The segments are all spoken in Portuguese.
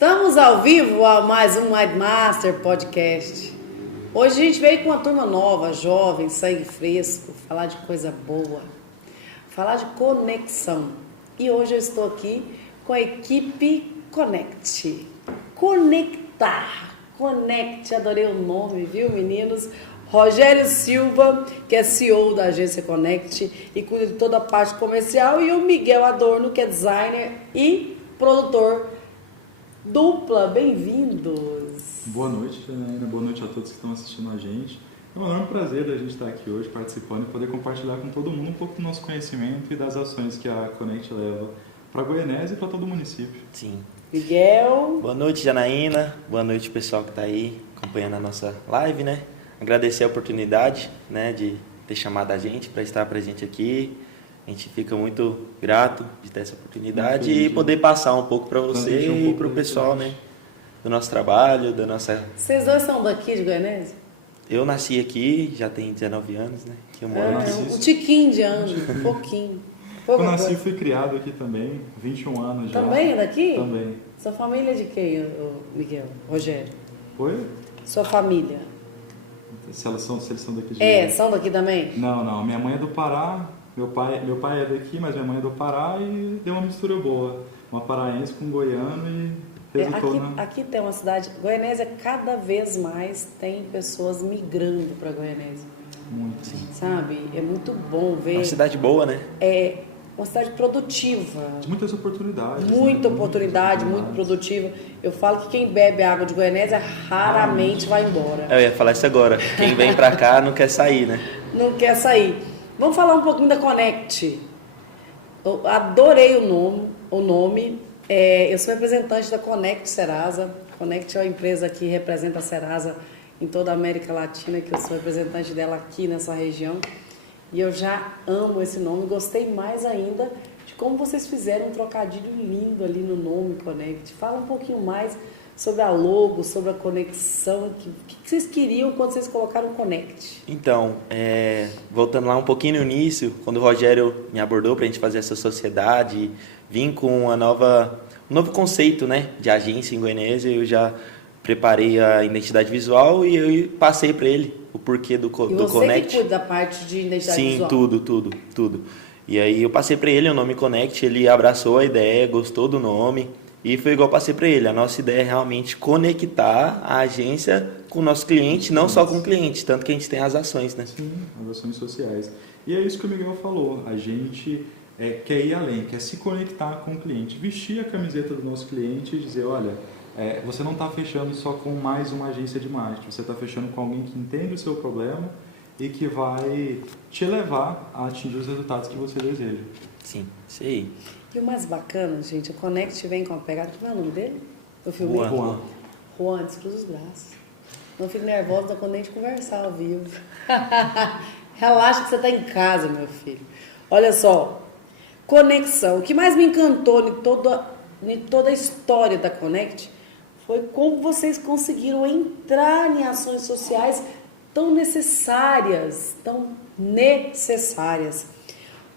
Estamos ao vivo a mais um Mindmaster Podcast. Hoje a gente veio com uma turma nova, jovem, sangue fresco, falar de coisa boa, falar de conexão. E hoje eu estou aqui com a equipe Connect. Conectar, Connect, adorei o nome, viu, meninos? Rogério Silva, que é CEO da agência Connect e cuida de toda a parte comercial, e o Miguel Adorno, que é designer e produtor. Dupla, bem-vindos! Boa noite, Janaína. Boa noite a todos que estão assistindo a gente. É um enorme prazer da gente estar aqui hoje participando e poder compartilhar com todo mundo um pouco do nosso conhecimento e das ações que a Connect leva para Goianésia e para todo o município. Sim. Miguel. Boa noite, Janaína. Boa noite, pessoal que está aí acompanhando a nossa live, né? Agradecer a oportunidade, né, de ter chamado a gente para estar presente aqui. A gente fica muito grato de ter essa oportunidade e poder passar um pouco para você e para o pessoal, né, do nosso trabalho, da nossa... Vocês dois são daqui de Goianésia? Eu nasci aqui, já tenho 19 anos, né? Que eu moro Um tiquinho de anos, um pouquinho. Eu nasci e fui criado aqui também, 21 anos já. Também é daqui? Também. Sua família é de quem, Miguel? Rogério? Oi? Sua família? Se eles são daqui de... São daqui também? Não. Minha mãe é do Pará, meu pai é daqui, mas minha mãe é do Pará e deu uma mistura boa. Uma paraense com um goiano e resultou aqui tem uma cidade... Goianésia, cada vez mais tem pessoas migrando para Goianésia. Muito. Sim. Sabe? É muito bom ver... É uma cidade boa, né? É uma cidade produtiva. De muitas oportunidades. Muita oportunidade, muito produtiva. Eu falo que quem bebe água de Goianésia raramente vai embora. Eu ia falar isso agora. Quem vem pra cá não quer sair, né? Não quer sair. Vamos falar um pouquinho da Connect. Eu adorei o nome. Eu sou representante da Connect Serasa. Connect é uma empresa que representa a Serasa em toda a América Latina, que eu sou representante dela aqui nessa região. E eu já amo esse nome, gostei mais ainda de como vocês fizeram um trocadilho lindo ali no nome Connect. Fala um pouquinho mais sobre a logo, sobre a conexão, o que vocês queriam quando vocês colocaram Connect? Então, voltando lá um pouquinho no início, quando o Rogério me abordou para a gente fazer essa sociedade, vim com um novo conceito, né, de agência em Goianésia, eu já preparei a identidade visual e eu passei para ele o porquê do Connect. E você que cuida da parte de identidade visual? Sim, tudo. E aí eu passei para ele o nome Connect, ele abraçou a ideia, gostou do nome e foi igual eu passei para ele. A nossa ideia é realmente conectar a agência com o nosso cliente, não só com o cliente, tanto que a gente tem as ações, né? Sim, as ações sociais. E é isso que o Miguel falou, a gente quer ir além, quer se conectar com o cliente, vestir a camiseta do nosso cliente e dizer, olha... você não está fechando só com mais uma agência de marketing, você está fechando com alguém que entende o seu problema e que vai te levar a atingir os resultados que você deseja. Sim, isso aí. E o mais bacana, gente, a Connect vem com a pegada... Como é o nome dele? Eu filmei? Juan, descruza os braços. Não fique nervosa quando a gente conversar ao vivo. Relaxa que você está em casa, meu filho. Olha só, conexão. O que mais me encantou em toda a história da Connect foi como vocês conseguiram entrar em ações sociais tão necessárias.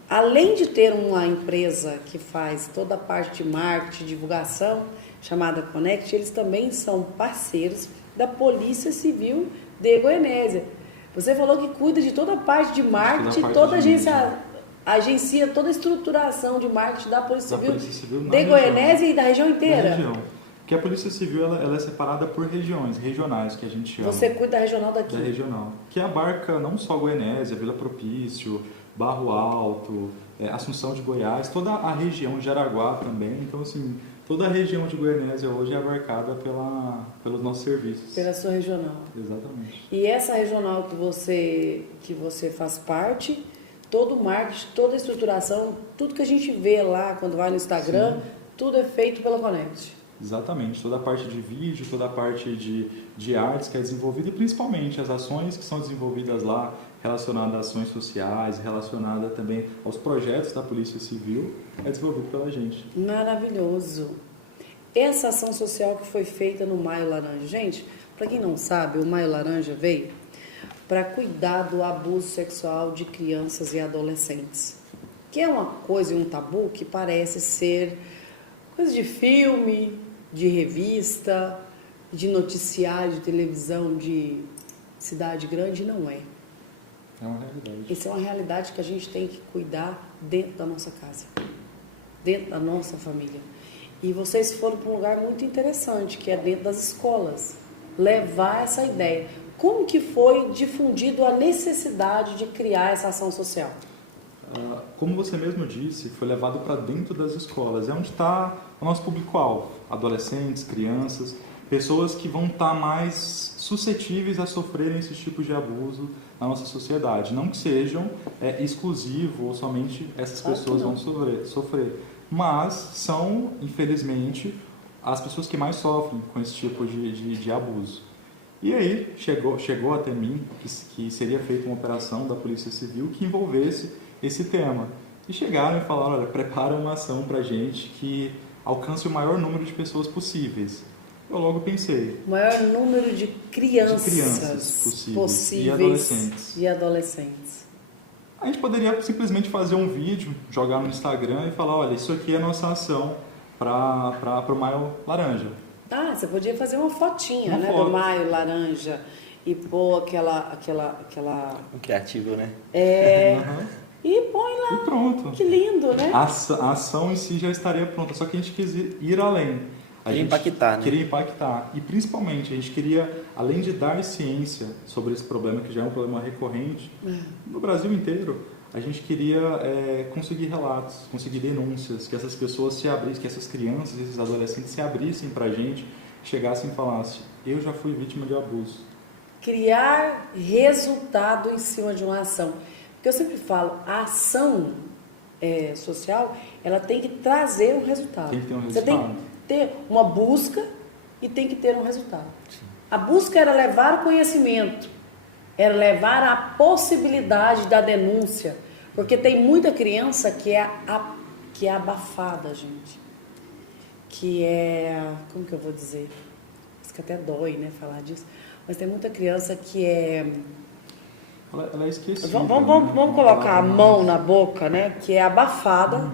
Além de ter uma empresa que faz toda a parte de marketing, divulgação, chamada Connect, eles também são parceiros da Polícia Civil de Goianésia. Você falou que cuida de toda a parte de marketing, agencia toda a estruturação de marketing da Polícia Civil de Goianésia e da região inteira. Porque a Polícia Civil ela é separada por regionais, que a gente chama. Você cuida da regional daqui? Da regional, que abarca não só Goianésia, Vila Propício, Barro Alto, Assunção de Goiás, toda a região, Jaraguá também. Então, assim, toda a região de Goianésia hoje é abarcada pelos nossos serviços. Pela sua regional. Exatamente. E essa regional que você faz parte, todo o marketing, toda a estruturação, tudo que a gente vê lá quando vai no Instagram, sim, tudo é feito pela Connect. Exatamente, toda a parte de vídeo, toda a parte de artes que é desenvolvida e principalmente as ações que são desenvolvidas lá relacionadas a ações sociais, relacionadas também aos projetos da Polícia Civil, é desenvolvido pela gente. Maravilhoso! Essa ação social que foi feita no Maio Laranja, gente, para quem não sabe, o Maio Laranja veio para cuidar do abuso sexual de crianças e adolescentes, que é uma coisa e um tabu que parece ser coisa de filme, de revista, de noticiário, de televisão, de cidade grande, não é. É uma realidade. Isso é uma realidade que a gente tem que cuidar dentro da nossa casa, dentro da nossa família. E vocês foram para um lugar muito interessante, que é dentro das escolas, levar essa ideia. Como que foi difundido a necessidade de criar essa ação social? Como você mesmo disse, foi levado para dentro das escolas. É onde está o nosso público-alvo. Adolescentes, crianças, pessoas que vão estar mais suscetíveis a sofrerem esse tipo de abuso na nossa sociedade. Não que sejam exclusivos ou somente essas pessoas vão sofrer. Mas são, infelizmente, as pessoas que mais sofrem com esse tipo de abuso. E aí chegou até mim que seria feita uma operação da Polícia Civil que envolvesse esse tema. E chegaram e falaram, olha, prepara uma ação para a gente que alcance o maior número de pessoas possíveis. Eu logo pensei... O maior número de crianças possíveis e adolescentes. A gente poderia simplesmente fazer um vídeo, jogar no Instagram e falar, olha, isso aqui é a nossa ação para o Maio Laranja. Ah, você podia fazer uma fotinha, né, do Maio Laranja e pôr aquela... Um criativo, né? E põe lá. E pronto. Que lindo, né? A ação em si já estaria pronta, só que a gente quis ir além. Queria impactar, né? Queria impactar. E principalmente, a gente queria, além de dar ciência sobre esse problema, que já é um problema recorrente, no Brasil inteiro, a gente queria conseguir relatos, conseguir denúncias, que essas pessoas se abrissem, que essas crianças, esses adolescentes se abrissem pra gente, chegassem e falassem, eu já fui vítima de abuso. Criar resultado em cima de uma ação. Porque eu sempre falo, a ação social, ela tem que trazer um resultado. Tem que ter um Você resultado. tem que ter uma busca e tem que ter um resultado. Sim. A busca era levar o conhecimento, era levar a possibilidade da denúncia, porque tem muita criança que é abafada, gente. Que é, como que eu vou dizer? Isso que até dói, né, falar disso. Mas tem muita criança que é... Ela é esquecida. Vamos colocar a mão na boca, né? Que é abafada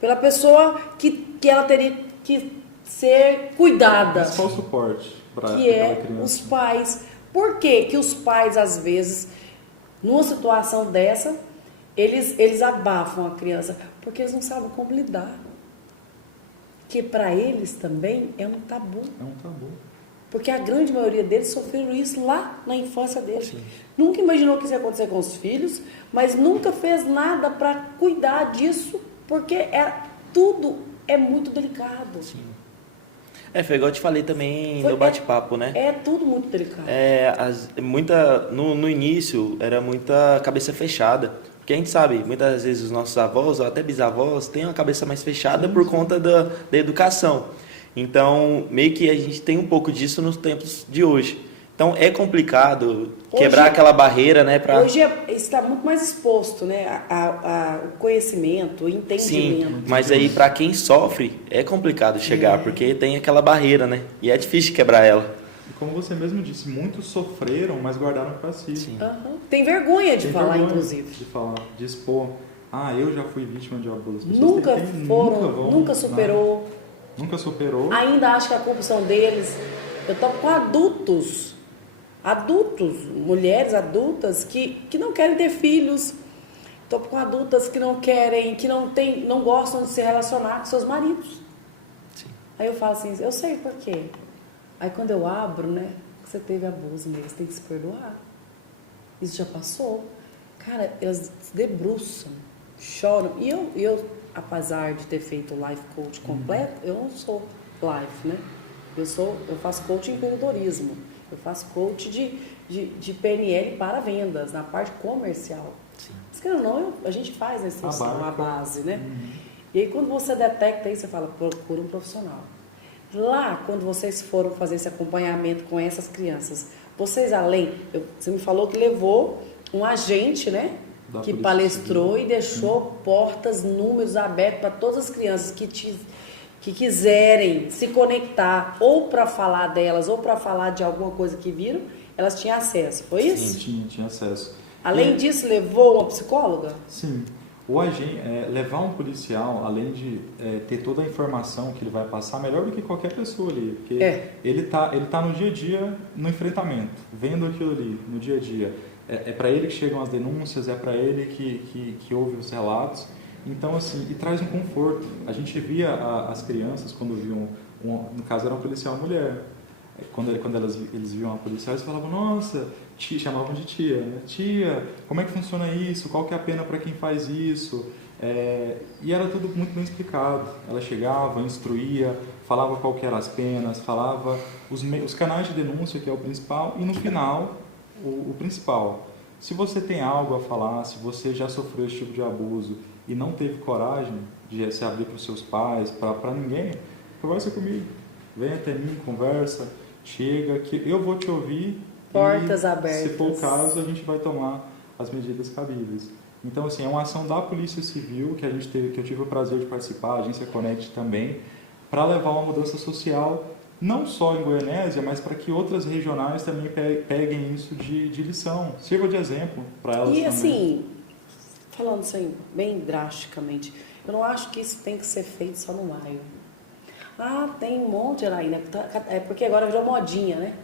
pela pessoa que ela teria que ser cuidada. Mas qual o suporte para que aquela é criança? Os pais. Por que os pais, às vezes, numa situação dessa, eles abafam a criança? Porque eles não sabem como lidar. Que para eles também é um tabu. É um tabu. Porque a grande maioria deles sofreram isso lá na infância deles. Sim. Nunca imaginou que isso ia acontecer com os filhos, mas nunca fez nada para cuidar disso, porque tudo é muito delicado. Sim. Foi igual eu te falei também no bate-papo, né? É tudo muito delicado. No início era muita cabeça fechada. Porque a gente sabe, muitas vezes os nossos avós ou até bisavós têm uma cabeça mais fechada por conta da educação. Então, meio que a gente tem um pouco disso nos tempos de hoje. Então, é complicado quebrar aquela barreira, né? Hoje está muito mais exposto, né? O conhecimento, o entendimento. Sim, mas aí para quem sofre é complicado chegar, porque tem aquela barreira, né? E é difícil quebrar ela. E como você mesmo disse, muitos sofreram, mas guardaram para si. Sim. Tem vergonha de falar, inclusive. De falar, de expor. Eu já fui vítima de abuso. Nunca superou. Nunca superou. Ainda acho que a culpa são deles. Eu estou com adultos, mulheres adultas que não querem ter filhos. Estou com adultas que não querem, que não gostam de se relacionar com seus maridos. Sim. Aí eu falo assim, eu sei por quê. Aí quando eu abro, né, você teve abuso nele, você tem que se perdoar. Isso já passou. Cara, elas se debruçam, choram. E eu apesar de ter feito o life coach completo, eu não sou life, né? Eu faço coach em empreendedorismo. Eu faço coach de PNL para vendas, na parte comercial. Sim. Mas querendo ou não, a gente faz a instrução, a base, né? E aí quando você detecta isso, você fala, procura um profissional. Lá, quando vocês foram fazer esse acompanhamento com essas crianças, vocês você me falou que levou um agente, né? Que palestrou e deixou portas, números abertos para todas as crianças que quiserem se conectar ou para falar delas ou para falar de alguma coisa que viram, elas tinham acesso, foi isso? Sim, tinha acesso. Além disso, levou uma psicóloga? Sim. levar um policial, além de ter toda a informação que ele vai passar, melhor do que qualquer pessoa ali. Porque ele tá no dia a dia, no enfrentamento, vendo aquilo ali, no dia a dia. É para ele que chegam as denúncias, é para ele que ouve os relatos. Então, assim, e traz um conforto. A gente via as crianças, quando viam, no caso era uma policial mulher, quando eles viam uma policial, eles falavam, nossa, chamavam de tia, né? Tia, como é que funciona isso? Qual que é a pena para quem faz isso? E era tudo muito bem explicado. Ela chegava, instruía, falava qual que eram as penas, falava os canais de denúncia, que é o principal, e no final, o principal. Se você tem algo a falar, se você já sofreu esse tipo de abuso e não teve coragem de se abrir para os seus pais, para ninguém, conversa comigo. Vem até mim, conversa, chega, que eu vou te ouvir. Portas abertas. Se for o caso, a gente vai tomar as medidas cabíveis. Então, assim, é uma ação da Polícia Civil que eu tive o prazer de participar, a Agência Connect também, para levar uma mudança social, não só em Goianésia, mas para que outras regionais também peguem isso de lição. Sirva de exemplo para elas também. E assim, falando assim, bem drasticamente, eu não acho que isso tem que ser feito só no maio. Tem um monte aí, né? Porque agora virou modinha, né?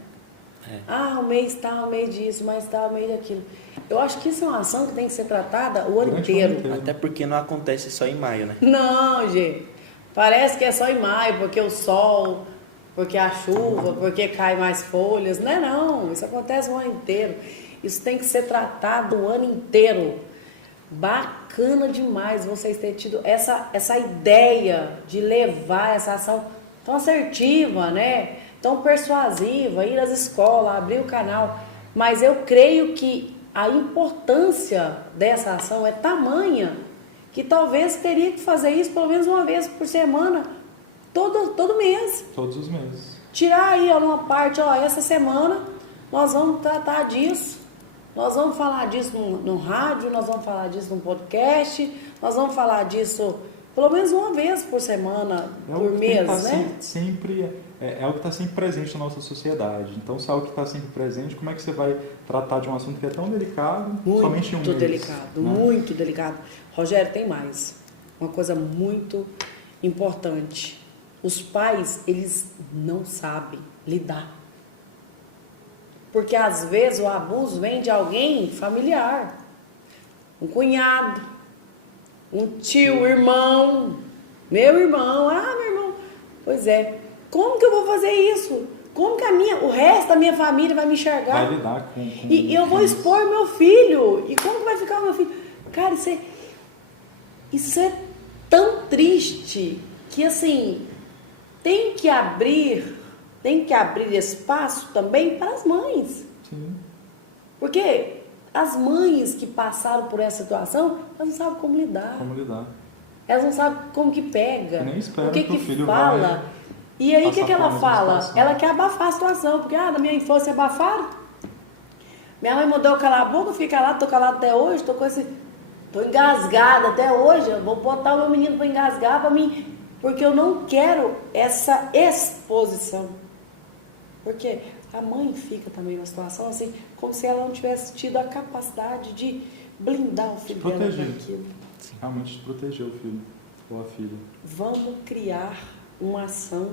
O mês tal, o mês disso, mais tal, o mês daquilo. Eu acho que isso é uma ação que tem que ser tratada o ano inteiro. Até porque não acontece só em maio, né? Não, gente. Parece que é só em maio, porque o sol, porque a chuva, porque cai mais folhas. Não é não, isso acontece o ano inteiro. Isso tem que ser tratado o ano inteiro. Bacana demais vocês terem tido essa ideia de levar essa ação tão assertiva, né? Tão persuasiva, ir às escolas, abrir o canal. Mas eu creio que a importância dessa ação é tamanha que talvez teria que fazer isso pelo menos uma vez por semana, todo mês. Todos os meses. Tirar aí uma parte, essa semana nós vamos tratar disso. Nós vamos falar disso no rádio, nós vamos falar disso no podcast, nós vamos falar disso pelo menos uma vez por semana, por mês, né? É o que está sempre presente na nossa sociedade. Então, se é algo que está sempre presente, como é que você vai tratar de um assunto que é tão delicado somente em um mês? Muito delicado, né? Muito delicado. Rogério, tem mais. Uma coisa muito importante. Os pais, eles não sabem lidar. Porque às vezes o abuso vem de alguém familiar. Um cunhado, um tio, um irmão. Meu irmão, meu irmão. Pois é. Como que eu vou fazer isso? Como que o resto da minha família vai me enxergar? Vai lidar com e eu vou expor meu filho. E como que vai ficar o meu filho? Cara, isso é tão triste que, assim, tem que abrir espaço também para as mães. Sim. Porque as mães que passaram por essa situação, elas não sabem como lidar. Elas não sabem como que pega. Nem esperam o que o filho fala. Vai e aí o que ela fala? Ela quer abafar a situação. Porque na minha infância abafaram. Minha mãe mandou eu calar a boca, fica lá, tô calada até hoje, tô engasgada até hoje. Eu vou botar o meu menino para engasgar para mim. Porque eu não quero essa exposição. Porque a mãe fica também numa situação assim, como se ela não tivesse tido a capacidade de blindar o filho dela daquilo. Realmente proteger o filho ou a filha. Vamos criar uma ação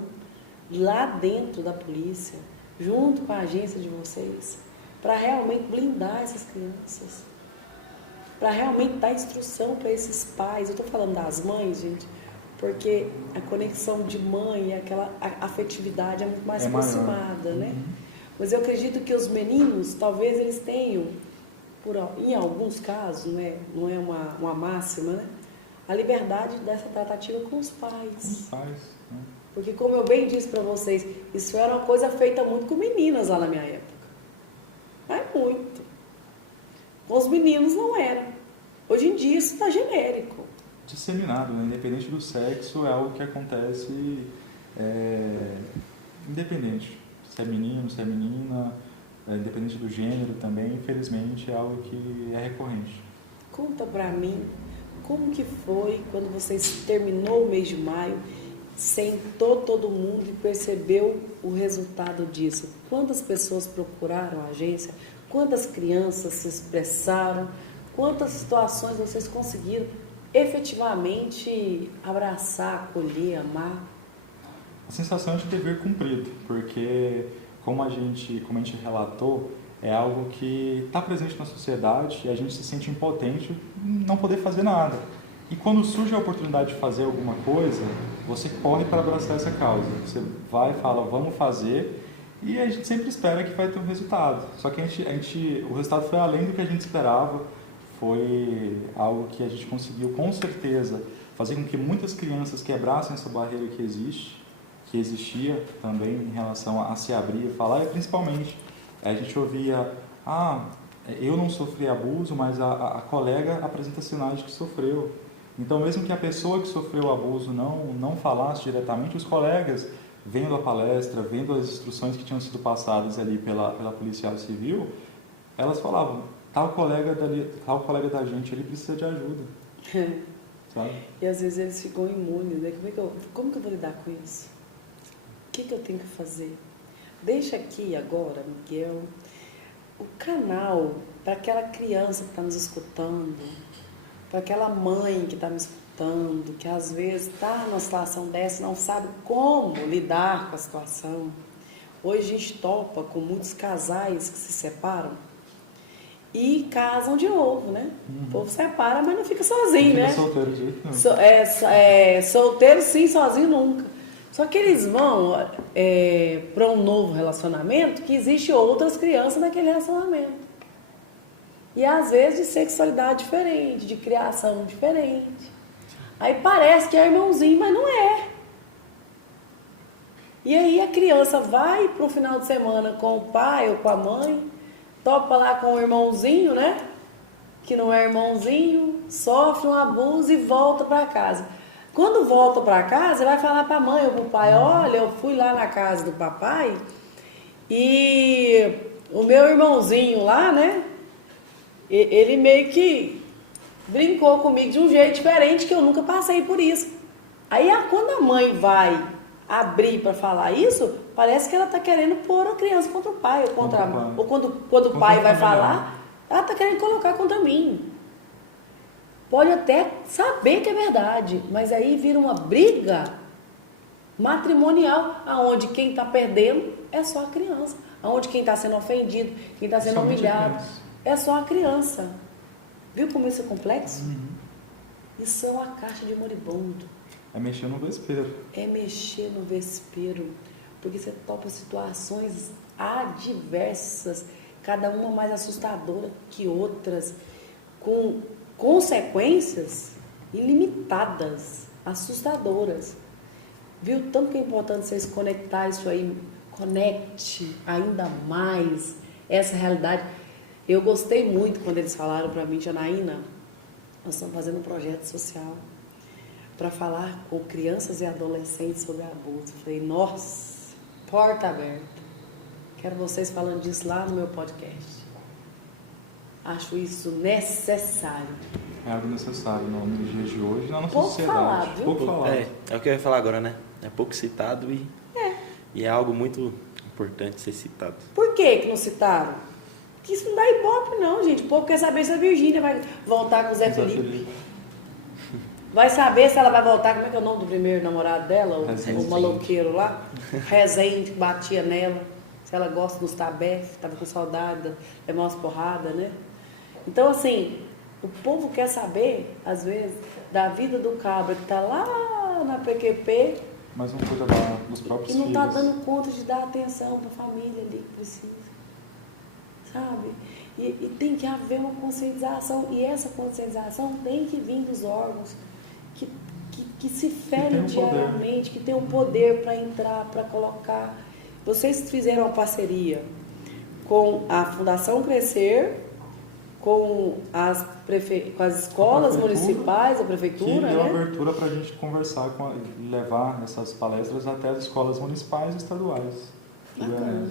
lá dentro da polícia, junto com a agência de vocês, para realmente blindar essas crianças. Para realmente dar instrução para esses pais. Eu estou falando das mães, gente, porque a conexão de mãe, aquela afetividade é muito mais aproximada, né? Mas eu acredito que os meninos, talvez eles tenham, em alguns casos, né? Não é uma máxima, né? A liberdade dessa tratativa com os pais. Com os pais, né? Porque, como eu bem disse para vocês, isso era uma coisa feita muito com meninas lá na minha época. Muito. Com os meninos não era. Hoje em dia isso está genérico. Disseminado, né? Independente do sexo, é algo que acontece independente. Se é menino, se é menina, independente do gênero também, infelizmente é algo que é recorrente. Conta pra mim, como que foi quando vocês terminou o mês de maio, sentou todo mundo e percebeu o resultado disso? Quantas pessoas procuraram a agência? Quantas crianças se expressaram? Quantas situações vocês conseguiram efetivamente abraçar, acolher, amar? A sensação é de dever cumprido, porque como a gente relatou, é algo que está presente na sociedade e a gente se sente impotente em não poder fazer nada. E quando surge a oportunidade de fazer alguma coisa, você corre para abraçar essa causa. Você vai e fala, vamos fazer, e a gente sempre espera que vai ter um resultado. Só que o resultado foi além do que a gente esperava, foi algo que a gente conseguiu com certeza fazer com que muitas crianças quebrassem essa barreira que existia também em relação a se abrir e falar, e principalmente a gente ouvia, eu não sofri abuso, mas a colega apresenta sinais de que sofreu. Então, mesmo que a pessoa que sofreu o abuso não falasse diretamente, os colegas, vendo a palestra, vendo as instruções que tinham sido passadas ali pela policial civil, elas falavam, tal colega da gente, ele precisa de ajuda. Sabe? E às vezes eles ficam imunes, né? Como que eu vou lidar com isso? O que eu tenho que fazer? Deixa aqui agora, Miguel, o canal para aquela criança que está nos escutando, para aquela mãe que está me escutando, que às vezes está numa situação dessa e não sabe como lidar com a situação. Hoje a gente topa com muitos casais que se separam e casam de novo, né? O povo separa, mas não fica sozinho, não né? Fica solteiro de jeito nenhum. Solteiro sim, sozinho nunca. Só que eles vão para um novo relacionamento que existe outras crianças naquele relacionamento. E às vezes de sexualidade diferente, de criação diferente. Aí parece que é irmãozinho, mas não é. E aí a criança vai pro final de semana com o pai ou com a mãe, topa lá com o irmãozinho, né? Que não é irmãozinho, sofre um abuso e volta para casa. Quando volta para casa, vai falar para a mãe ou para o pai, olha, eu fui lá na casa do papai e o meu irmãozinho lá, né? Ele meio que brincou comigo de um jeito diferente que eu nunca passei por isso. Aí quando a mãe vai abrir para falar isso, parece que ela está querendo pôr a criança contra o pai, ou contra a mãe. Ou quando o pai vai falar, ela está querendo colocar contra mim. Pode até saber que é verdade, mas aí vira uma briga matrimonial, aonde quem está perdendo é só a criança, aonde quem está sendo ofendido, quem está sendo humilhado, é só a criança. Viu como isso é complexo? Isso é uma caixa de moribundo. É mexer no vespeiro. É mexer no vespeiro, porque você topa situações adversas, cada uma mais assustadora que outras, com consequências ilimitadas, assustadoras. Viu? Tanto que é importante vocês conectar isso aí, conecte ainda mais essa realidade. Eu gostei muito quando eles falaram para mim, Janaína, nós estamos fazendo um projeto social para falar com crianças e adolescentes sobre abuso. Eu falei, nossa, porta aberta. Quero vocês falando disso lá no meu podcast. Acho isso necessário. É algo necessário nos dias de hoje, na nossa pouco sociedade. Falado, viu? Pouco falado. É o que eu ia falar agora, né? É pouco citado e é algo muito importante ser citado. Por que não citaram? Porque isso não dá ibope não, gente. O povo quer saber se a Virgínia vai voltar com o Zé Felipe. Vai saber se ela vai voltar, como é que é o nome do primeiro namorado dela? O maloqueiro lá. Rezende, que batia nela. Se ela gosta dos tabef, tava com saudade, levar umas porradas, né? Então, assim, o povo quer saber, às vezes, da vida do cabra que tá lá na PQP. Mas não cuida dos próprios filhos. E não tá filhos. dando conta de dar atenção pra família ali que precisa. Sabe? E tem que haver uma conscientização. E essa conscientização tem que vir dos órgãos que se ferem diariamente, que tem o poder para entrar, para colocar. Vocês fizeram uma parceria com a Fundação Crescer, com as escolas municipais, a prefeitura, que deu né? abertura para a gente conversar, levar essas palestras até as escolas municipais e estaduais. Bacana.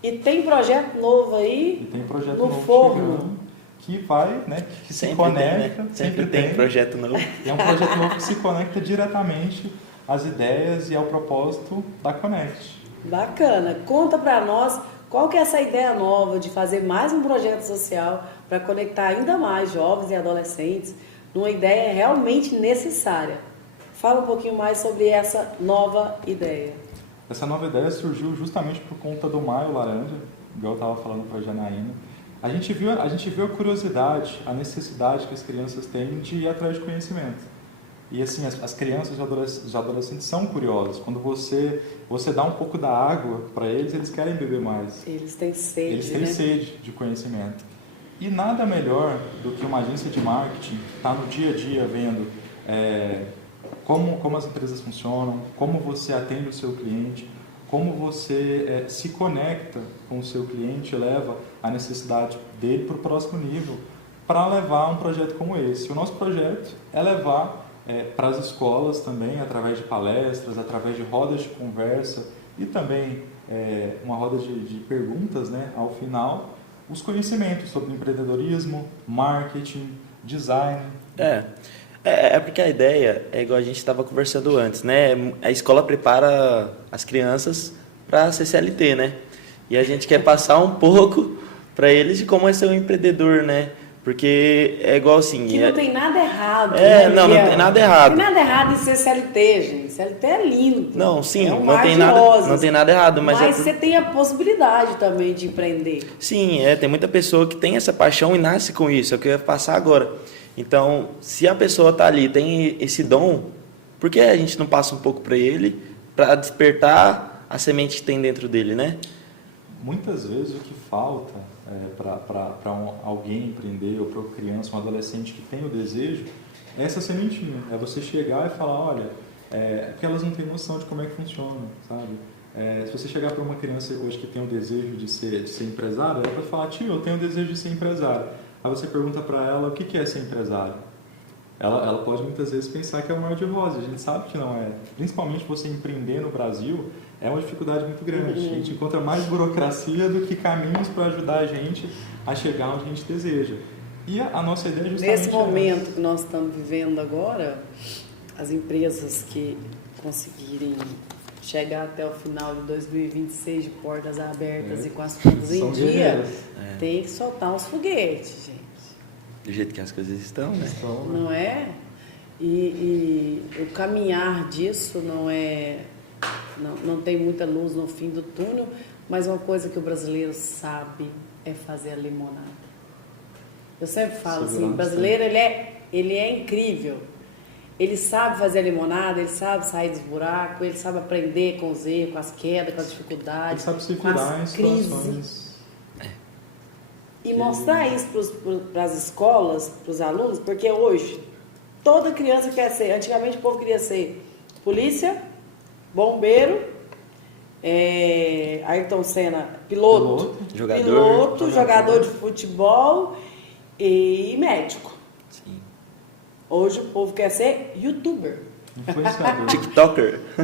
E tem projeto novo aí, e tem projeto no novo forno. chegando, que vai, né, que se Sempre conecta. tem, né? Sempre tem projeto novo. É um projeto novo que se conecta diretamente às ideias e ao propósito da Connect. Bacana. Conta para nós qual que é essa ideia nova de fazer mais um projeto social para conectar ainda mais jovens e adolescentes numa ideia realmente necessária. Fala um pouquinho mais sobre essa nova ideia. Essa nova ideia surgiu justamente por conta do Maio Laranja, igual eu estava falando para a Janaína. A gente viu a curiosidade, a necessidade que as crianças têm de ir atrás de conhecimento. E assim, as crianças e os adolescentes são curiosos. Quando você dá um pouco da água para eles, eles querem beber mais. Eles têm sede, Eles têm sede de conhecimento. E nada melhor do que uma agência de marketing estar no dia a dia vendo como as empresas funcionam, como você atende o seu cliente, como você se conecta com o seu cliente e leva a necessidade dele para o próximo nível, para levar um projeto como esse. O nosso projeto é levar para as escolas também, através de palestras, através de rodas de conversa e também uma roda de perguntas, né, ao final, os conhecimentos sobre empreendedorismo, marketing, design. É porque a ideia é igual a gente estava conversando antes, né? A escola prepara as crianças para ser CLT, né? E a gente quer passar um pouco para eles de como é ser um empreendedor, né? Porque é igual assim... Que não tem nada errado. Não tem nada errado. Não tem nada errado em ser CLT, gente. CLT é lindo. Não, sim, não tem nada errado. Mas você tem a possibilidade também de empreender. Sim, tem muita pessoa que tem essa paixão e nasce com isso. É o que eu ia passar agora. Então, se a pessoa está ali, tem esse dom, por que a gente não passa um pouco para ele, para despertar a semente que tem dentro dele, né? Muitas vezes o que falta para alguém empreender, ou para uma criança, um adolescente que tem o desejo, é essa sementinha. É você chegar e falar, olha, porque elas não têm noção de como é que funciona, sabe? Se você chegar para uma criança hoje que tem o desejo de ser empresário, ela vai falar, tio, eu tenho o desejo de ser empresário. Aí você pergunta para ela o que é ser empresário. Ela pode muitas vezes pensar que é um mar de rosa, a gente sabe que não é. Principalmente você empreender no Brasil é uma dificuldade muito grande. A gente encontra mais burocracia do que caminhos para ajudar a gente a chegar onde a gente deseja. E a nossa ideia é justamente nesse momento que nós estamos vivendo agora, as empresas que conseguirem chegar até o final de 2026 de portas abertas e com as contas em dia, tem que soltar uns foguetes, gente. Do jeito que as coisas estão, né? Não é? E o caminhar disso não tem muita luz no fim do túnel, mas uma coisa que o brasileiro sabe é fazer a limonada. Eu sempre falo assim, o brasileiro ele é incrível. Ele sabe fazer a limonada, ele sabe sair dos buracos, ele sabe aprender com os erros, com as quedas, com as dificuldades, ele sabe se com as crises. E mostrar isso para as escolas, para os alunos, porque hoje toda criança quer ser, antigamente o povo queria ser polícia, bombeiro, Ayrton Senna, piloto, jogador de futebol e médico. Sim. Hoje o povo quer ser youtuber. Influenciador.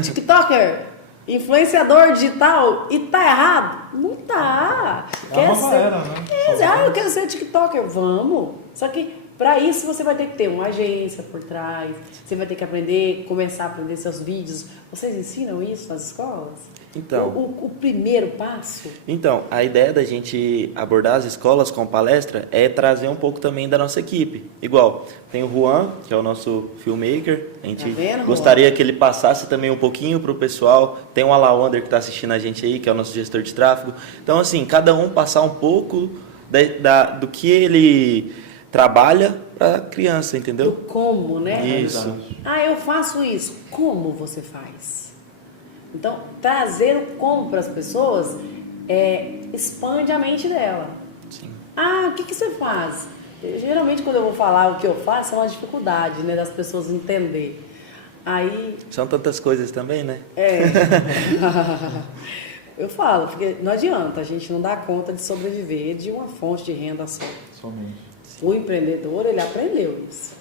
TikToker. Influenciador digital. E tá errado? Não tá. Eu quero ser TikToker. Vamos. Só que para isso você vai ter que ter uma agência por trás. Você vai ter que começar a aprender seus vídeos. Vocês ensinam isso nas escolas? Então, o primeiro passo? Então, a ideia da gente abordar as escolas com palestra é trazer um pouco também da nossa equipe. Igual, tem o Juan, que é o nosso filmmaker. A gente gostaria que ele passasse também um pouquinho para o pessoal. Tem o Alawander que está assistindo a gente aí, que é o nosso gestor de tráfego. Então, assim, cada um passar um pouco do que ele trabalha para a criança, entendeu? Do como, né? Isso. Eu faço isso. Como você faz? Então, trazer o como para as pessoas expande a mente dela. Sim. O que você faz? Geralmente, quando eu vou falar o que eu faço, é uma dificuldade, né, das pessoas entenderem. Aí... São tantas coisas também, né? Eu falo, porque não adianta, a gente não dá conta de sobreviver de uma fonte de renda só. Somente. O empreendedor, ele aprendeu isso,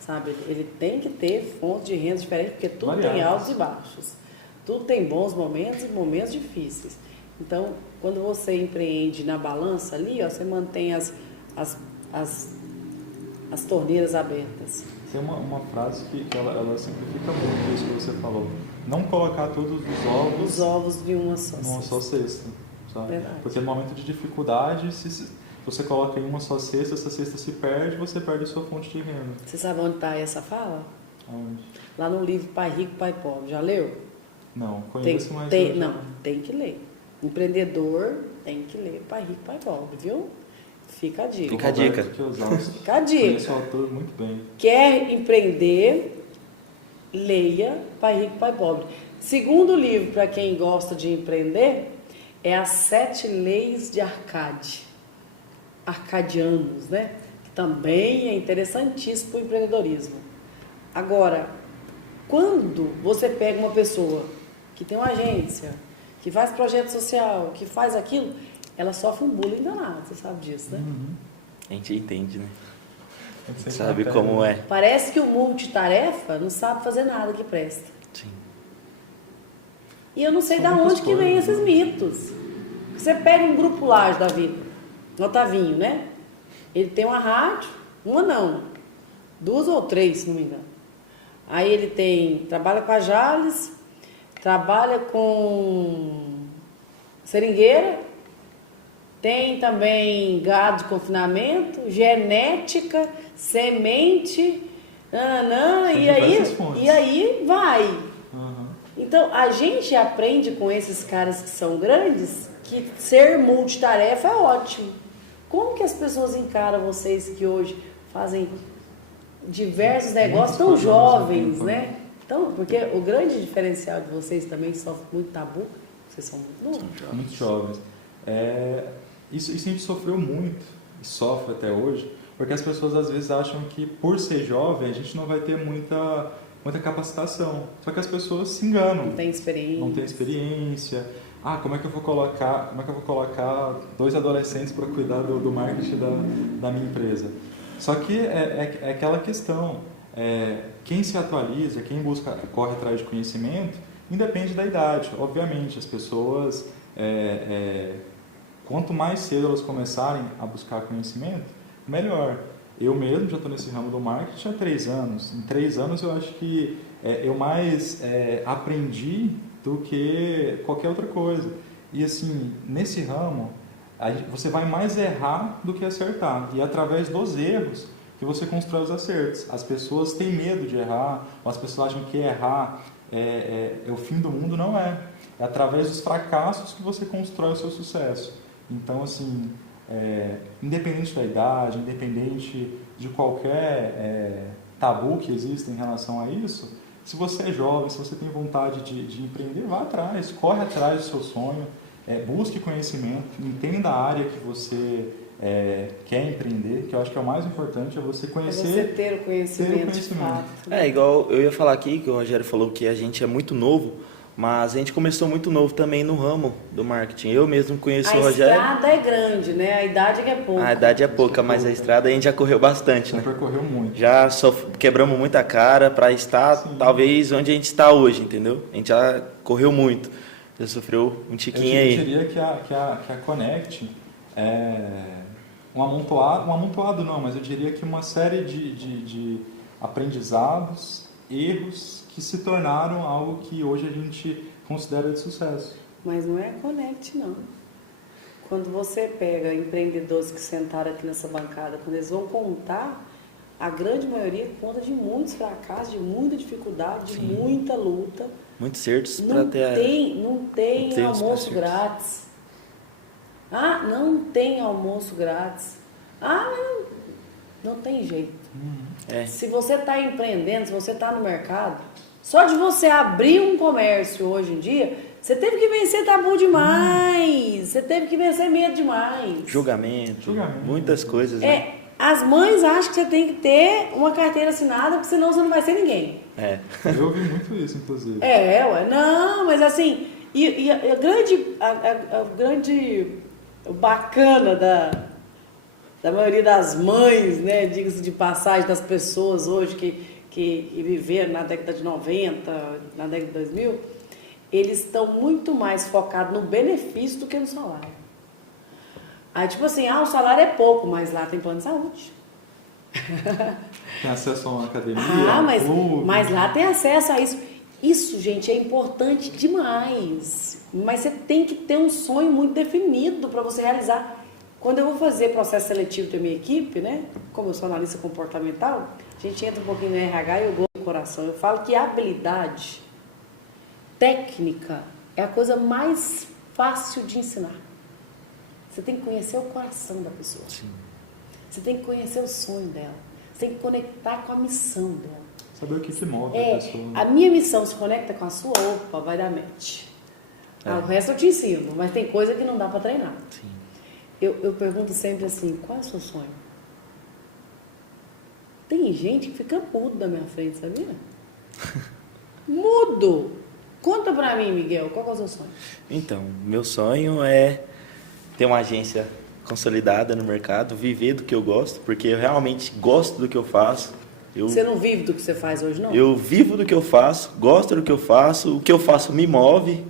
sabe? Ele tem que ter fonte de renda diferente, porque tudo tem altos e baixos. Tudo tem bons momentos e momentos difíceis. Então, quando você empreende na balança ali, você mantém as torneiras abertas. Tem uma frase que ela simplifica muito isso que você falou. Não colocar todos os ovos de uma só numa só cesta. Sabe? Verdade. Porque no momento de dificuldade, se você coloca em uma só cesta, essa cesta se perde, você perde a sua fonte de renda. Você sabe onde está essa fala? Aonde? Lá no livro Pai Rico, Pai Pobre. Já leu? Não, conheço mais. Não, tem que ler. Empreendedor tem que ler Pai Rico, Pai Pobre, viu? Fica a dica. Fica a dica. Fica a dica. Conheço o autor muito bem. Quer empreender, leia Pai Rico, Pai Pobre. Segundo livro, para quem gosta de empreender, é As 7 Leis de Arcade. Arcadianos, né? Que também é interessantíssimo para o empreendedorismo. Agora, quando você pega uma pessoa que tem uma agência, que faz projeto social, que faz aquilo, ela sofre um bullying danado, você sabe disso, né? A gente entende, né? A gente Sabe sempre como é. Parece que o multitarefa não sabe fazer nada que presta. Sim. E eu não sei São de muitas onde que vem coisas, esses mitos. Você pega um grupo Laje da vida, Otavinho, né? Ele tem uma rádio, uma não, 2 ou 3, se não me engano. Aí ele trabalha com a Jales, trabalha com seringueira, tem também gado de confinamento, genética, semente, e aí vai. Uhum. Então, a gente aprende com esses caras que são grandes que ser multitarefa é ótimo. Como que as pessoas encaram vocês que hoje fazem diversos negócios tão jovens, né? Então, porque o grande diferencial de vocês também sofre muito tabu, vocês são muito novos. Muito jovens. Isso a gente sofreu muito, e sofre até hoje, porque as pessoas às vezes acham que por ser jovem a gente não vai ter muita capacitação. Só que as pessoas se enganam. Não tem experiência. Não tem experiência. Como é que eu vou colocar 2 adolescentes para cuidar do marketing da minha empresa? Só que é aquela questão, quem se atualiza, quem corre atrás de conhecimento, independe da idade. Obviamente, as pessoas, quanto mais cedo elas começarem a buscar conhecimento, melhor. Eu mesmo já estou nesse ramo do marketing há 3 anos. Em 3 anos eu acho que eu mais aprendi do que qualquer outra coisa. E assim, nesse ramo, você vai mais errar do que acertar. E é através dos erros que você constrói os acertos. As pessoas têm medo de errar, ou as pessoas acham que errar é o fim do mundo. Não é. É através dos fracassos que você constrói o seu sucesso. Então, assim, independente da idade, independente de qualquer tabu que exista em relação a isso, se você é jovem, se você tem vontade de empreender, vá atrás, corre atrás do seu sonho, busque conhecimento, entenda a área que você quer empreender, que eu acho que é o mais importante, é você conhecer. É você ter o conhecimento. De fato. Igual eu ia falar aqui, que o Rogério falou que a gente é muito novo, mas a gente começou muito novo também no ramo do marketing. Eu mesmo conheço o Rogério. A estrada é grande, né? A idade é pouca. A idade é pouca, mas a estrada a gente já correu bastante, né? Já percorreu muito. Já quebramos muita cara para estar, talvez, onde a gente está hoje, entendeu? A gente já correu muito. Já sofreu um tiquinho aí. Eu diria que a Connect um amontoado não, mas eu diria que uma série de aprendizados, erros que se tornaram algo que hoje a gente considera de sucesso. Mas não é a Connect, não. Quando você pega empreendedores que sentaram aqui nessa bancada, quando eles vão contar, a grande maioria conta de muitos fracassos, de muita dificuldade, de muita luta. Muitos certos para ter... Não tem almoço grátis. Não tem almoço grátis. Não tem jeito. Se você está empreendendo, se você está no mercado, só de você abrir um comércio hoje em dia, você teve que vencer tabu demais, você teve que vencer medo demais. Julgamento. Muitas coisas, né? As mães acham que você tem que ter uma carteira assinada, porque senão você não vai ser ninguém. Eu ouvi muito isso, inclusive. Não, mas assim, o bacana da maioria das mães, né, diga-se de passagem, das pessoas hoje que viveram na década de 90, na década de 2000, eles estão muito mais focados no benefício do que no salário. Aí, tipo assim, o salário é pouco, mas lá tem plano de saúde. Tem acesso a uma academia, mas lá tem acesso a isso. Isso, gente, é importante demais. Mas você tem que ter um sonho muito definido para você realizar. Quando eu vou fazer processo seletivo da minha equipe, né? Como eu sou analista comportamental, a gente entra um pouquinho no RH e eu gosto do coração. Eu falo que a habilidade técnica é a coisa mais fácil de ensinar. Você tem que conhecer o coração da pessoa. Sim. Você tem que conhecer o sonho dela. Você tem que conectar com a missão dela. Saber o que move a pessoa. A minha missão se conecta com a sua, opa, vai dar match. O resto eu te ensino, mas tem coisa que não dá para treinar. Sim. Eu pergunto sempre assim, qual é o seu sonho? Tem gente que fica mudo na minha frente, sabia? Mudo! Conta pra mim, Miguel, qual é o seu sonho? Então, meu sonho é ter uma agência consolidada no mercado, viver do que eu gosto, porque eu realmente gosto do que eu faço. Você não vive do que você faz hoje, não? Eu vivo do que eu faço, gosto do que eu faço me move.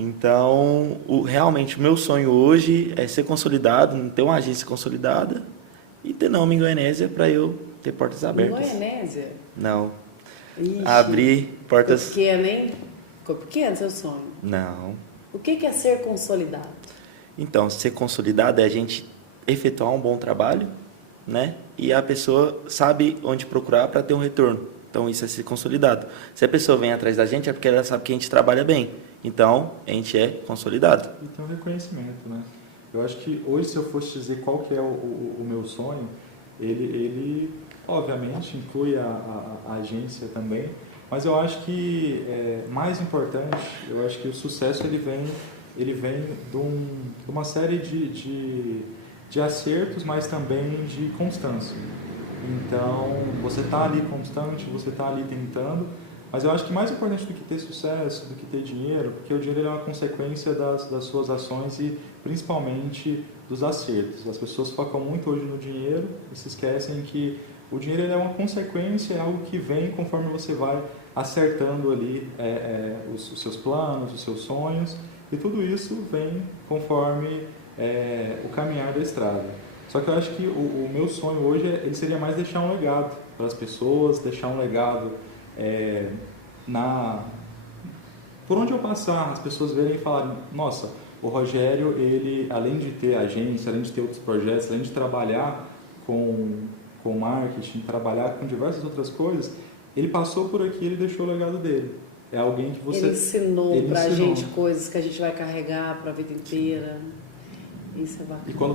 Então, realmente, o meu sonho hoje é ser consolidado, ter uma agência consolidada e ter nome em Goianésia para eu ter portas abertas. Goianésia? Não. Ixi, Abrir portas... Ficou pequeno, hein? Ficou pequeno seu sonho? Não. O que é ser consolidado? Então, ser consolidado é a gente efetuar um bom trabalho, né? E a pessoa sabe onde procurar para ter um retorno. Então, isso é ser consolidado. Se a pessoa vem atrás da gente, é porque ela sabe que a gente trabalha bem. Então, a gente é consolidado. E tem um reconhecimento, né? Eu acho que hoje, se eu fosse dizer qual que é o meu sonho, ele obviamente inclui a agência também, mas eu acho que mais importante, eu acho que o sucesso ele vem de uma série de acertos, mas também de constância. Então, você está ali constante, você está ali tentando, mas eu acho que mais importante do que ter sucesso, do que ter dinheiro, porque o dinheiro é uma consequência das suas ações e principalmente dos acertos. As pessoas focam muito hoje no dinheiro e se esquecem que o dinheiro é uma consequência, é algo que vem conforme você vai acertando ali os seus planos, os seus sonhos, e tudo isso vem conforme o caminhar da estrada. Só que eu acho que o meu sonho hoje ele seria mais deixar um legado para as pessoas, deixar um legado por onde eu passar, as pessoas verem e falarem, nossa, o Rogério, ele, além de ter agência, além de ter outros projetos, além de trabalhar com marketing, trabalhar com diversas outras coisas, ele passou por aqui e ele deixou o legado dele. É alguém que você... Ele ensinou pra gente coisas que a gente vai carregar para a vida inteira. Isso é bacana. E quando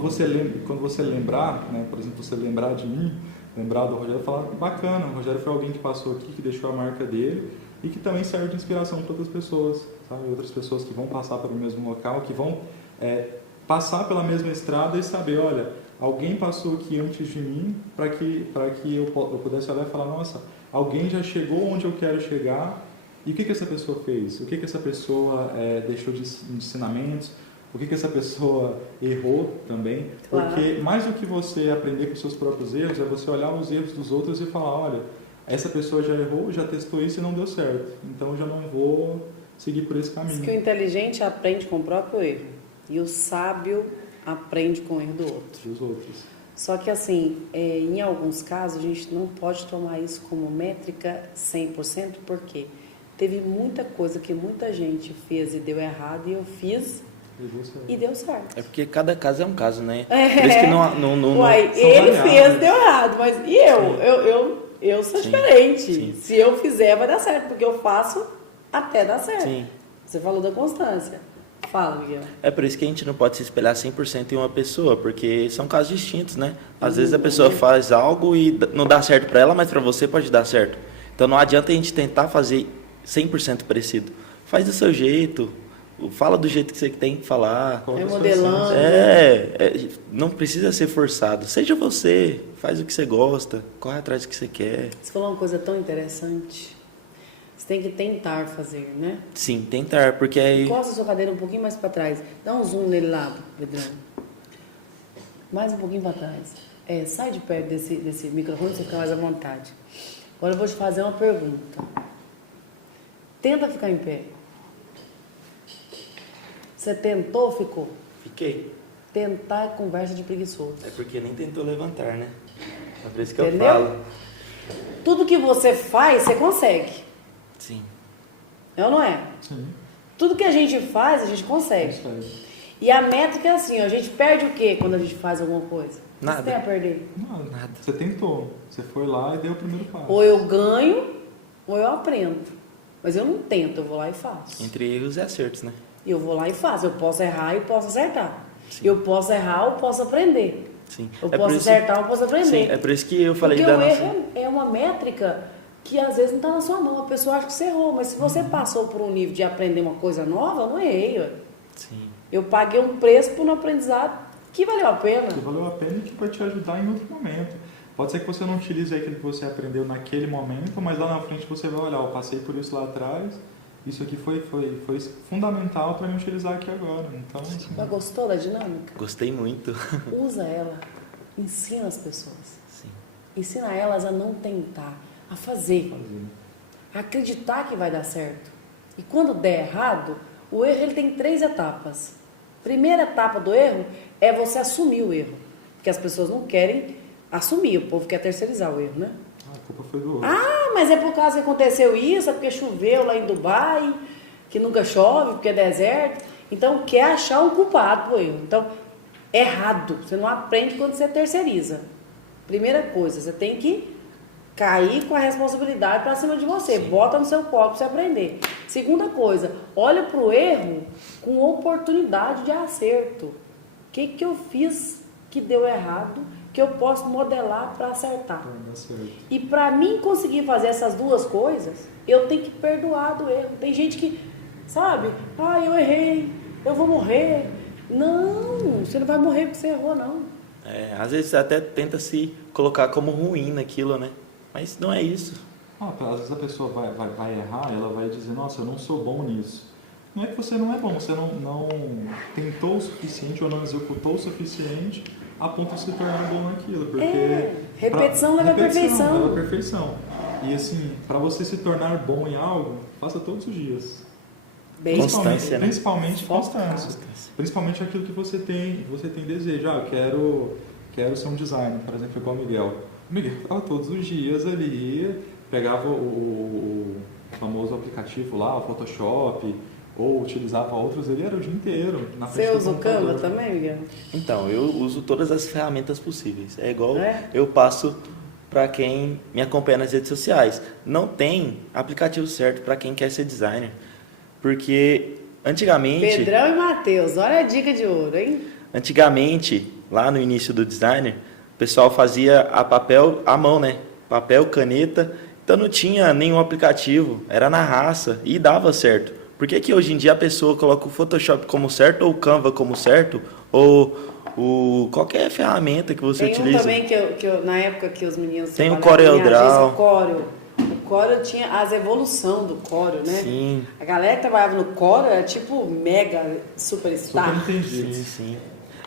você lembrar, né, por exemplo, você lembrar de mim, lembrar do Rogério, falar, bacana, o Rogério foi alguém que passou aqui, que deixou a marca dele e que também serve de inspiração para outras pessoas, sabe? Outras pessoas que vão passar pelo mesmo local, que vão passar pela mesma estrada e saber, olha, alguém passou aqui antes de mim para que eu pudesse olhar e falar, nossa, alguém já chegou onde eu quero chegar e o que essa pessoa fez? O que essa pessoa deixou de ensinamentos? O que essa pessoa errou também? Claro. Porque mais do que você aprender com os seus próprios erros, é você olhar os erros dos outros e falar, olha, essa pessoa já errou, já testou isso e não deu certo. Então eu já não vou seguir por esse caminho. Diz que o inteligente aprende com o próprio erro e o sábio aprende com o erro do outro. Dos outros. Só que assim, em alguns casos a gente não pode tomar isso como métrica 100%, porque teve muita coisa que muita gente fez e deu errado e eu fiz e deu certo. É porque cada caso é um caso, né? Por isso que não Uai, ele fez, deu errado, mas e eu sou Sim, diferente. sim. Se eu fizer, vai dar certo, porque eu faço até dar certo. Sim. Você falou da constância. Fala, Miguel. É por isso que a gente não pode se espelhar 100% em uma pessoa, porque são casos distintos, né? Às vezes a pessoa faz algo e não dá certo para ela, mas para você pode dar certo. Então não adianta a gente tentar fazer 100% parecido. Faz do seu jeito, fala do jeito que você tem que falar. É modelando. Não precisa ser forçado. Seja você, faz o que você gosta, corre atrás do que você quer. Você falou uma coisa tão interessante. Você tem que tentar fazer, né? Sim, tentar, porque aí... Encosta a sua cadeira um pouquinho mais para trás. Dá um zoom nele lá, Pedrão. Mais um pouquinho para trás. Sai de perto desse microfone para você ficar mais à vontade. Agora eu vou te fazer uma pergunta. Tenta ficar em pé. Você tentou ou ficou? Fiquei. Tentar é conversa de preguiçoso. É porque nem tentou levantar, né? É por isso que Entendeu? eu falo. Tudo que você faz, você consegue. Sim. É ou não é? Sim. Tudo que a gente faz, a gente consegue. Isso aí. E a métrica é assim, ó, a gente perde o quê quando a gente faz alguma coisa? Nada. Você tem a perder? Nada. Você tentou. Você foi lá e deu o primeiro passo. Ou eu ganho, ou eu aprendo. Mas eu não tento, eu vou lá e faço. Entre erros e acertos, né? E eu vou lá e faço. Eu posso errar e posso acertar. Sim. Eu posso errar ou posso aprender. Sim. Eu É posso por isso- acertar ou posso aprender. Sim, é por isso que eu falei Porque da o nossa... erro é uma métrica que às vezes não está na sua mão. A pessoa acha que você errou, mas se você passou por um nível de aprender uma coisa nova, eu não errei. Ué. Sim. Eu paguei um preço por um aprendizado que valeu a pena. Que valeu a pena e que vai te ajudar em outro momento. Pode ser que você não utilize aquilo que você aprendeu naquele momento, mas lá na frente você vai olhar, eu passei por isso lá atrás, isso aqui foi fundamental para me utilizar aqui agora. Então, assim, Mas gostou da dinâmica? Gostei muito. Usa ela. Ensina as pessoas. Sim. Ensina elas a não tentar, a fazer. fazer. A acreditar que vai dar certo. E quando der errado, o erro ele tem 3 etapas. Primeira etapa do erro é você assumir o erro. Porque as pessoas não querem assumir, o povo quer terceirizar o erro, né? A culpa foi do outro. Ah, mas é por causa que aconteceu isso, é porque choveu lá em Dubai, que nunca chove, porque é deserto. Então, quer achar um culpado pro erro. Então, errado. Você não aprende quando você terceiriza. Primeira coisa, você tem que cair com a responsabilidade para cima de você. Sim. Bota no seu colo para você aprender. Segunda coisa, olha pro erro com oportunidade de acerto. O que eu fiz que deu errado, que eu posso modelar para acertar? Pra dar certo. E para mim conseguir fazer essas duas coisas, eu tenho que perdoar do erro. Tem gente que, sabe, eu errei, eu vou morrer. Não, você não vai morrer porque você errou, não. É, às vezes até tenta se colocar como ruim naquilo, né? Mas não é isso. Às vezes a pessoa vai errar, ela vai dizer, nossa, eu não sou bom nisso. Não é que você não é bom, você não tentou o suficiente ou não executou o suficiente a ponto de se tornar bom naquilo. Porque repetição leva à perfeição. Leva à perfeição. E assim, para você se tornar bom em algo, faça todos os dias. Bem, Constância, né? Principalmente Focar. constância. Principalmente aquilo que você tem desejo. Eu quero ser um designer, por exemplo, igual o Miguel. O Miguel estava todos os dias ali, pegava o famoso aplicativo lá, o Photoshop, ou utilizava outros, ele era o dia inteiro na frente você do usa o computador. Canva também, Miguel? Então, eu uso todas as ferramentas possíveis. É igual É? eu passo para quem me acompanha nas redes sociais. Não tem aplicativo certo para quem quer ser designer. Porque antigamente... Pedrão e Matheus, olha a dica de ouro, hein? Antigamente, lá no início do designer, o pessoal fazia a papel à mão, né? Papel, caneta. Então não tinha nenhum aplicativo, era na raça e dava certo. Por que hoje em dia a pessoa coloca o Photoshop como certo, ou o Canva como certo, ou qualquer ferramenta que você Tem utiliza? um também que eu, na época que os meninos Tem o trabalhavam na minha CorelDRAW. agência, o Corel. O Corel tinha as evoluções do Corel, né? Sim. A galera que trabalhava no Corel era tipo mega superstar. Super entendido. Sim, sim.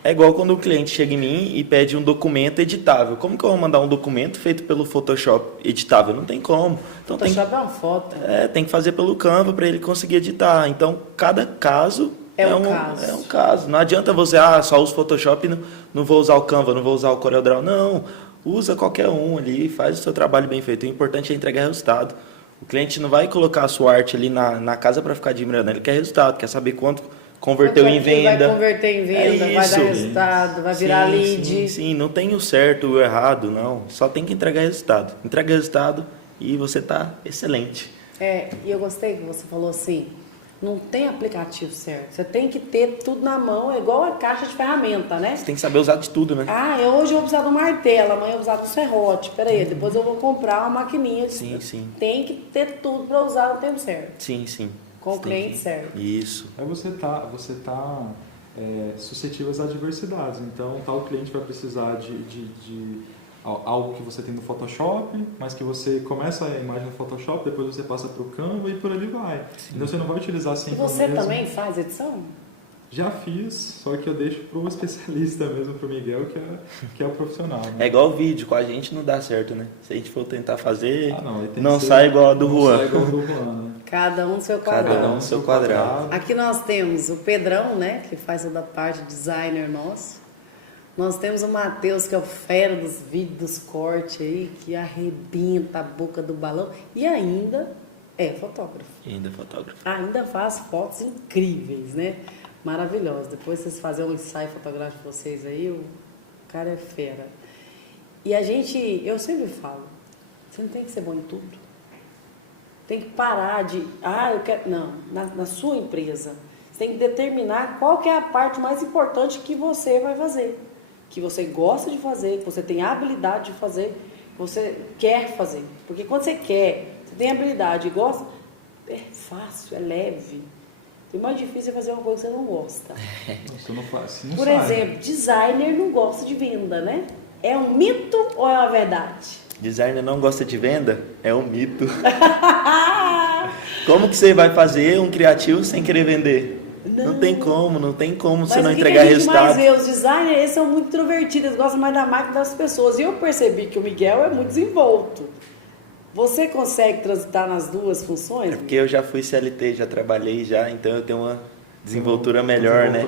É igual quando o cliente chega em mim e pede um documento editável. Como que eu vou mandar um documento feito pelo Photoshop editável? Não tem como. Então Photoshop é uma foto. tem que fazer pelo Canva para ele conseguir editar. Então, cada caso É um caso. É um caso. Não adianta você, só uso Photoshop e não vou usar o Canva, não vou usar o CorelDRAW. Não, usa qualquer um ali, faz o seu trabalho bem feito. O importante é entregar resultado. O cliente não vai colocar a sua arte ali na casa para ficar admirando. Ele quer resultado, quer saber quanto converteu em venda. Vai converter em venda, vai dar isso. resultado, vai virar Sim, lead. Sim, não tem o certo e o errado, não. Só tem que entregar resultado. Entrega resultado e você está excelente. E eu gostei que você falou assim, não tem aplicativo certo. Você tem que ter tudo na mão, é igual a caixa de ferramenta, né? Você tem que saber usar de tudo, né? Hoje eu vou precisar do martelo, amanhã eu vou precisar do serrote. Peraí, depois eu vou comprar uma maquininha. Sim, sim. Tem que ter tudo para usar no tempo certo. Sim, sim. Com o Você tem cliente que- certo. Isso. Aí você tá suscetível às adversidades. Então, tal cliente vai precisar de algo que você tem no Photoshop, mas que você começa a imagem no Photoshop, depois você passa para o Canva e por ali vai. Então, você não vai utilizar E sempre você o mesmo. também faz edição? Já fiz, só que eu deixo para o especialista mesmo, para o Miguel, que é o profissional. Né? É igual o vídeo, com a gente não dá certo, né? Se a gente for tentar fazer, Aí tem não que ser- sai igual a do não Juan. sai igual a do Juan, né? Cada um no seu Cada quadrado. um no seu quadrado. Aqui nós temos o Pedrão, né, que faz toda a parte designer nosso. Nós temos o Matheus, que é o fera dos vídeos, dos cortes aí, que arrebenta a boca do balão e ainda é fotógrafo. E ainda é fotógrafo. Ainda faz fotos incríveis, né? Maravilhosa. Depois vocês fazem um ensaio fotográfico de vocês aí, o cara é fera. E eu sempre falo, você não tem que ser bom em tudo. Tem que parar de, eu quero... Não, na sua empresa, você tem que determinar qual que é a parte mais importante que você vai fazer. Que você gosta de fazer, que você tem a habilidade de fazer, que você quer fazer. Porque quando você quer, você tem habilidade e gosta, é fácil, é leve. O mais difícil é fazer uma coisa que você não gosta. Você não faz, não Por sabe. exemplo, designer não gosta de venda, né? É um mito ou é uma verdade? Designer não gosta de venda? É um mito. Como que você vai fazer um criativo sem querer vender? Não tem como você não entregar Mas o que resultado. a gente mais vê, os designers, eles são muito introvertidos, eles gostam mais da máquina das pessoas. E eu percebi que o Miguel é muito desenvolto. Você consegue transitar nas duas funções? É porque eu já fui CLT, já trabalhei já, então eu tenho uma desenvoltura melhor, né?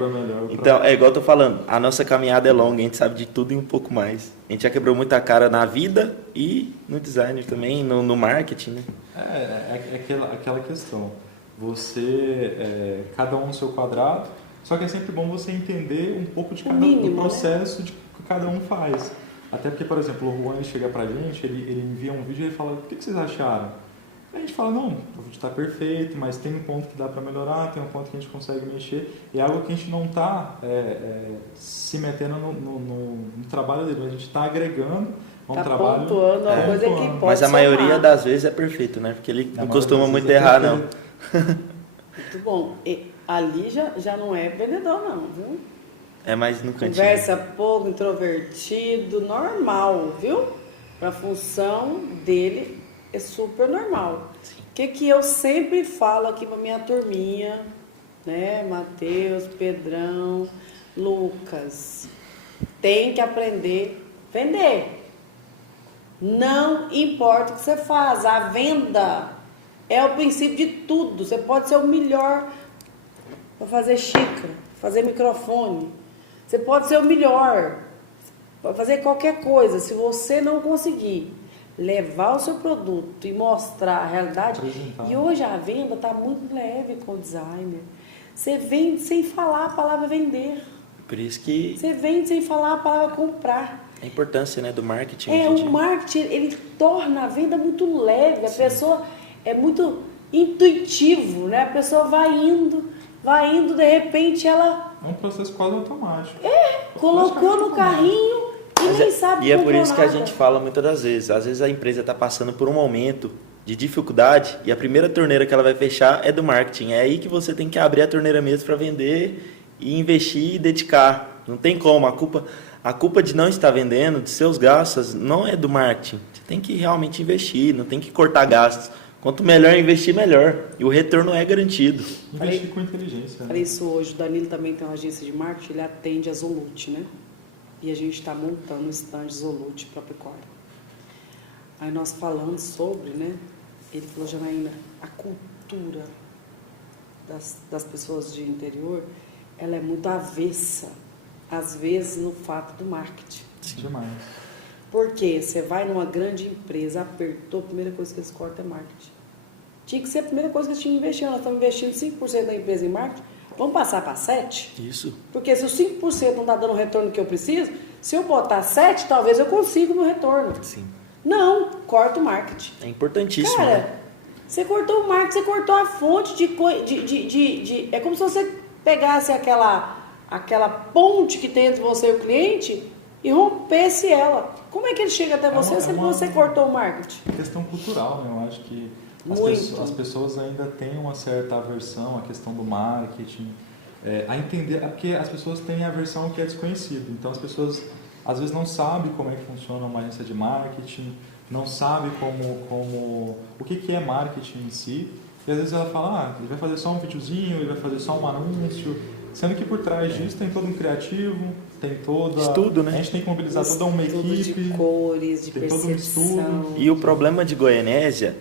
Então, é igual eu tô falando, a nossa caminhada é longa, a gente sabe de tudo e um pouco mais. A gente já quebrou muita cara na vida e no design também, no marketing, né? É aquela questão. Você, cada um no seu quadrado, só que é sempre bom você entender um pouco de do processo, né? Que cada um faz. Até porque, por exemplo, o Juan ele chega pra gente, ele envia um vídeo e ele fala, o que vocês acharam? A gente fala, não, o vídeo está perfeito, mas tem um ponto que dá para melhorar, tem um ponto que a gente consegue mexer, e é algo que a gente não está se metendo no trabalho dele, mas a gente está agregando um trabalho... Pontuando uma coisa que pode Mas a somar. maioria das vezes é perfeito, né? Porque ele não costuma muito errar, não. Muito bom. E ali já não é vendedor, não, viu? É mais no cantinho. Conversa pouco, introvertido, normal, viu? Para a função dele é super normal. O que eu sempre falo aqui para minha turminha, né? Matheus, Pedrão, Lucas. Tem que aprender a vender. Não importa o que você faz, a venda é o princípio de tudo. Você pode ser o melhor para fazer xícara, fazer microfone. Você pode ser o melhor para fazer qualquer coisa. Se você não conseguir levar o seu produto e mostrar a realidade. E hoje a venda está muito leve com o designer. Você vende sem falar a palavra vender. Por isso que... Você vende sem falar a palavra comprar. A importância, né, do marketing. O marketing, ele torna a venda muito leve. A pessoa é muito intuitivo, né? A pessoa vai indo, de repente ela... É um processo quase automático. Colocou no carrinho e nem sabe E é por isso nada. que a gente fala muitas das vezes. Às vezes a empresa está passando por um momento de dificuldade e a primeira torneira que ela vai fechar é do marketing. É aí que você tem que abrir a torneira mesmo para vender e investir e dedicar. Não tem como. A culpa de não estar vendendo, de seus gastos, não é do marketing. Você tem que realmente investir, não tem que cortar gastos. Quanto melhor investir, melhor. E o retorno é garantido. Investir com inteligência. Falei isso hoje. O Danilo também tem uma agência de marketing, ele atende a Zolute, né? E a gente está montando um stand de Zolute para pecuária. Aí nós falando sobre, né? Ele falou, Janaína, a cultura das pessoas de interior, ela é muito avessa, às vezes, no fato do marketing. Sim. Demais. Porque você vai numa grande empresa, apertou, a primeira coisa que eles cortam é marketing. Tinha que ser a primeira coisa que eles tinham investido. Nós estamos investindo 5% da empresa em marketing. Vamos passar para 7%? Isso. Porque se os 5% não está dando o retorno que eu preciso, se eu botar 7%, talvez eu consiga o meu retorno. Sim. Não, corta o marketing. É importantíssimo. Cara, né? você cortou o marketing, você cortou a fonte de... É como se você pegasse aquela ponte que tem entre você e o cliente e rompesse ela. Como é que ele chega até você se você cortou o marketing? Questão cultural, né? Eu acho que as pessoas ainda têm uma certa aversão à questão do marketing, a entender, porque as pessoas têm a aversão que é desconhecido. Então as pessoas às vezes não sabem como é que funciona uma agência de marketing, não sabem o que é marketing em si. E às vezes ela fala, ele vai fazer só um videozinho, ele vai fazer só um anúncio, sendo que por trás disso tem todo um criativo, tem toda... Estudo, né? A gente tem que mobilizar toda uma equipe. De cores, de tem percepção. todo um estudo. E o problema de Goianésia,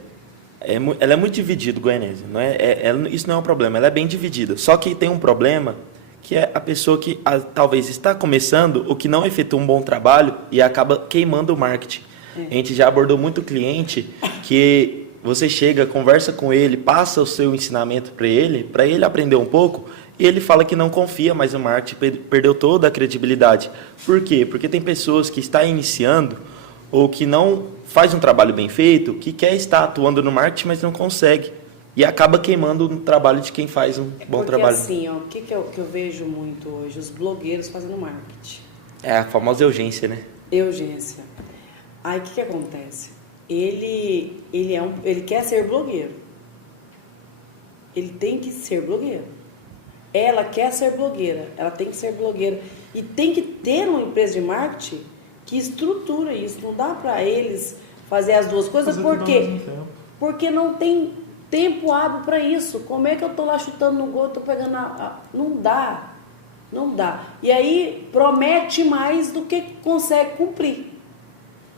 ela é muito dividida, Goianésia. Não isso não é um problema, ela é bem dividida. Só que tem um problema, que é a pessoa que talvez está começando, ou que não efetua um bom trabalho e acaba queimando o marketing. A gente já abordou muito cliente que você chega, conversa com ele, passa o seu ensinamento para ele aprender um pouco, E ele fala que não confia mais no marketing, perdeu toda a credibilidade. Por quê? Porque tem pessoas que estão iniciando ou que não faz um trabalho bem feito, que quer estar atuando no marketing, mas não consegue. E acaba queimando o trabalho de quem faz um bom trabalho. Porque assim, ó, o que eu vejo muito hoje? Os blogueiros fazendo marketing. É a famosa urgência, né? Urgência. Aí o que acontece? Ele quer ser blogueiro. Ele tem que ser blogueiro. Ela quer ser blogueira. Ela tem que ser blogueira. E tem que ter uma empresa de marketing que estrutura isso. Não dá para eles fazer as duas coisas. Por quê? Porque não tem tempo hábil para isso. Como é que eu tô lá chutando no gol, tô pegando Não dá. Não dá. E aí promete mais do que consegue cumprir.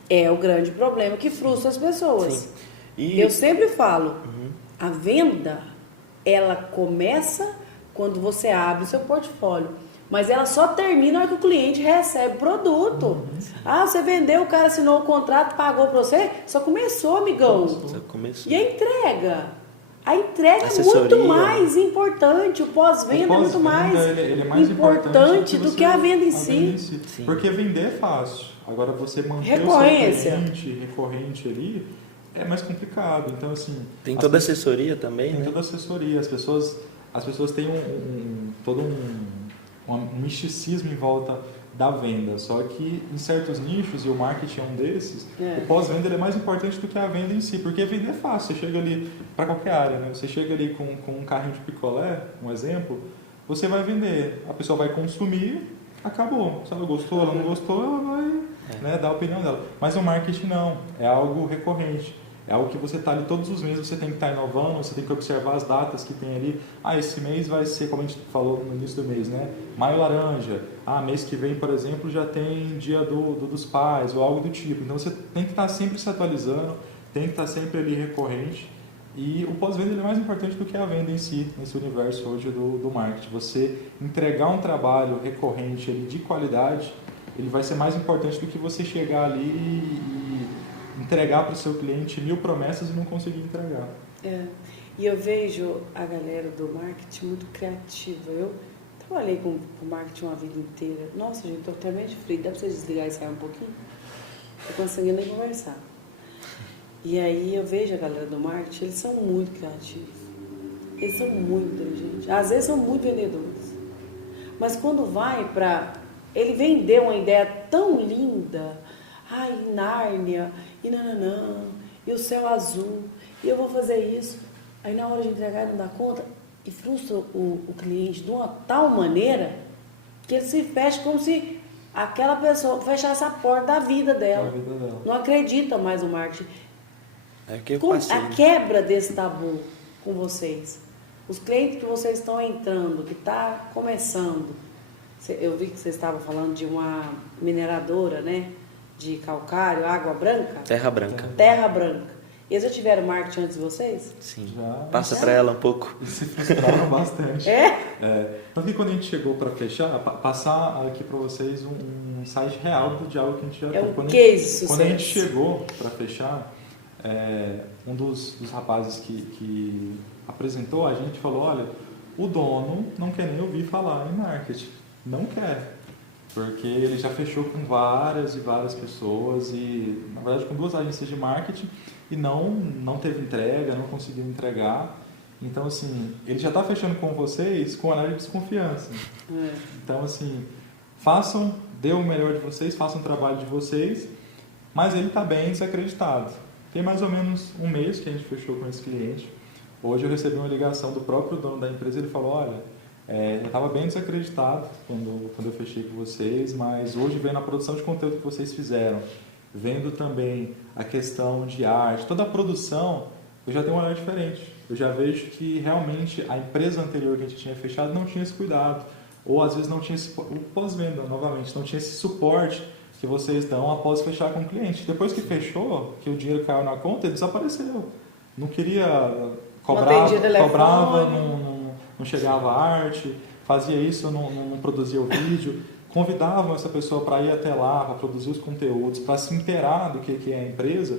É o grande problema que frustra as pessoas. Eu sempre falo, a venda, ela começa quando você abre o seu portfólio. Mas ela só termina na hora que o cliente recebe o produto. Você vendeu, o cara assinou o contrato, pagou para você, só começou, amigão. Só começou. E a entrega? A entrega Assessoria. É muito mais importante, o pós-venda é muito mais, ele é mais importante do que a venda em si. Sim. Porque vender é fácil. Agora você manter Recorrência. o seu cliente recorrente ali é mais complicado. Então, assim... Tem toda a assessoria também, Tem né? toda a assessoria. As pessoas têm todo um misticismo em volta da venda. Só que em certos nichos, e o marketing é um desses, o pós-venda ele é mais importante do que a venda em si. Porque vender é fácil. Você chega ali para qualquer área, né? Você chega ali com um carrinho de picolé, um exemplo, você vai vender. A pessoa vai consumir, acabou. Se ela gostou, ela não gostou, ela vai dar a opinião dela. Mas o marketing não. É algo recorrente. É algo que você está ali todos os meses, você tem que estar inovando, você tem que observar as datas que tem ali. Esse mês vai ser, como a gente falou no início do mês, né? Maio laranja. Mês que vem, por exemplo, já tem dia dos pais ou algo do tipo. Então você tem que estar sempre se atualizando, tem que estar sempre ali recorrente. E o pós-venda é mais importante do que a venda em si, nesse universo hoje do marketing. Você entregar um trabalho recorrente ali de qualidade, ele vai ser mais importante do que você chegar ali e entregar para o seu cliente 1000 promessas e não conseguir entregar. E eu vejo a galera do marketing muito criativa. Eu trabalhei com marketing uma vida inteira. Nossa, gente, estou até meio frio. Dá para vocês desligar e sair um pouquinho? Não tô conseguindo nem conversar. E aí eu vejo a galera do marketing, eles são muito criativos. Eles são muito inteligentes. Às vezes são muito vendedores. Mas quando vai para... Ele vendeu uma ideia tão linda... Nárnia, e nananã, e o céu azul, e eu vou fazer isso. Aí na hora de entregar ele não dá conta e frustra o cliente de uma tal maneira que ele se fecha como se aquela pessoa fechasse a porta da vida dela. Não acredita mais no marketing. A quebra desse tabu com vocês. Os clientes que vocês estão entrando, que está começando. Eu vi que vocês estavam falando de uma mineradora, né? De calcário, água branca? Terra branca. Terra branca. Eles já tiveram marketing antes de vocês? Sim. Já. Passa para ela um pouco. Eles se frustraram bastante. Então, que quando a gente chegou para fechar, passar aqui para vocês um site real do diálogo que a gente já tem. quando a gente chegou para fechar, um dos rapazes que apresentou, a gente falou, olha, o dono não quer nem ouvir falar em marketing. Não quer. Porque ele já fechou com várias e várias pessoas e, na verdade, com 2 agências de marketing e não teve entrega, não conseguiu entregar. Então, assim, ele já está fechando com vocês com um olhar de desconfiança. Então, assim, dê o melhor de vocês, façam o trabalho de vocês, mas ele está bem desacreditado. Tem mais ou menos um mês que a gente fechou com esse cliente. Hoje eu recebi uma ligação do próprio dono da empresa, ele falou, olha... eu estava bem desacreditado quando eu fechei com vocês, mas hoje vendo a produção de conteúdo que vocês fizeram, vendo também a questão de arte, toda a produção, eu já tenho um olhar diferente. Eu já vejo que realmente a empresa anterior que a gente tinha fechado não tinha esse cuidado, ou às vezes não tinha o pós-venda, novamente, não tinha esse suporte que vocês dão após fechar com o cliente. Depois que fechou, que o dinheiro caiu na conta, ele desapareceu. Não queria cobrava, não chegava a arte, fazia isso, não produzia o vídeo, convidavam essa pessoa para ir até lá, para produzir os conteúdos, para se inteirar do que é a empresa,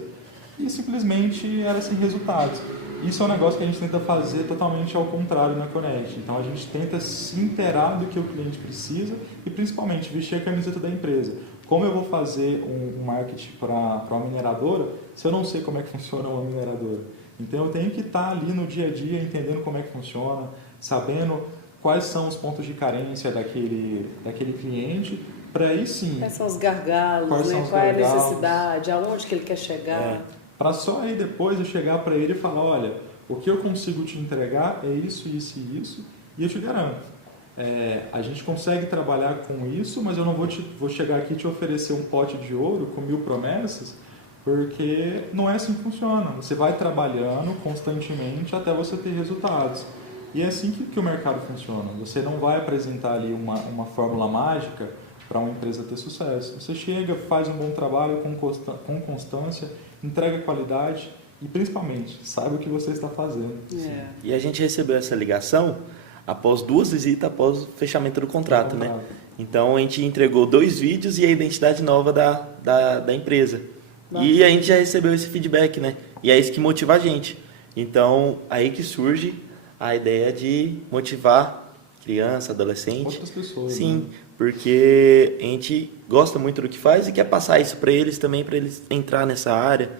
e simplesmente era sem resultados. isso é um negócio que a gente tenta fazer totalmente ao contrário na Connect. Então a gente tenta se inteirar do que o cliente precisa e principalmente vestir a camiseta da empresa. Como eu vou fazer um marketing para uma mineradora se eu não sei como é que funciona uma mineradora? Então eu tenho que estar ali no dia a dia entendendo como é que funciona, sabendo quais são os pontos de carência daquele cliente, para aí sim... Quais são os gargalos, qual é a necessidade, aonde que ele quer chegar. Para só aí depois eu chegar para ele e falar, olha, o que eu consigo te entregar é isso, isso e isso, e eu te garanto. A gente consegue trabalhar com isso, mas eu não vou chegar aqui e te oferecer um pote de ouro com 1000 promessas, porque não é assim que funciona. Você vai trabalhando constantemente até você ter resultados. E é assim que o mercado funciona. Você não vai apresentar ali uma fórmula mágica para uma empresa ter sucesso. Você chega, faz um bom trabalho com constância, entrega qualidade e, principalmente, saiba o que você está fazendo. E a gente recebeu essa ligação após 2 visitas após o fechamento do contrato, né? Então, a gente entregou 2 vídeos e a identidade nova da empresa. E a gente já recebeu esse feedback, né? E é isso que motiva a gente. Então, aí que surge a ideia de motivar criança, adolescente. Outras pessoas. Sim, né? Porque a gente gosta muito do que faz e quer passar isso para eles também, para eles entrar nessa área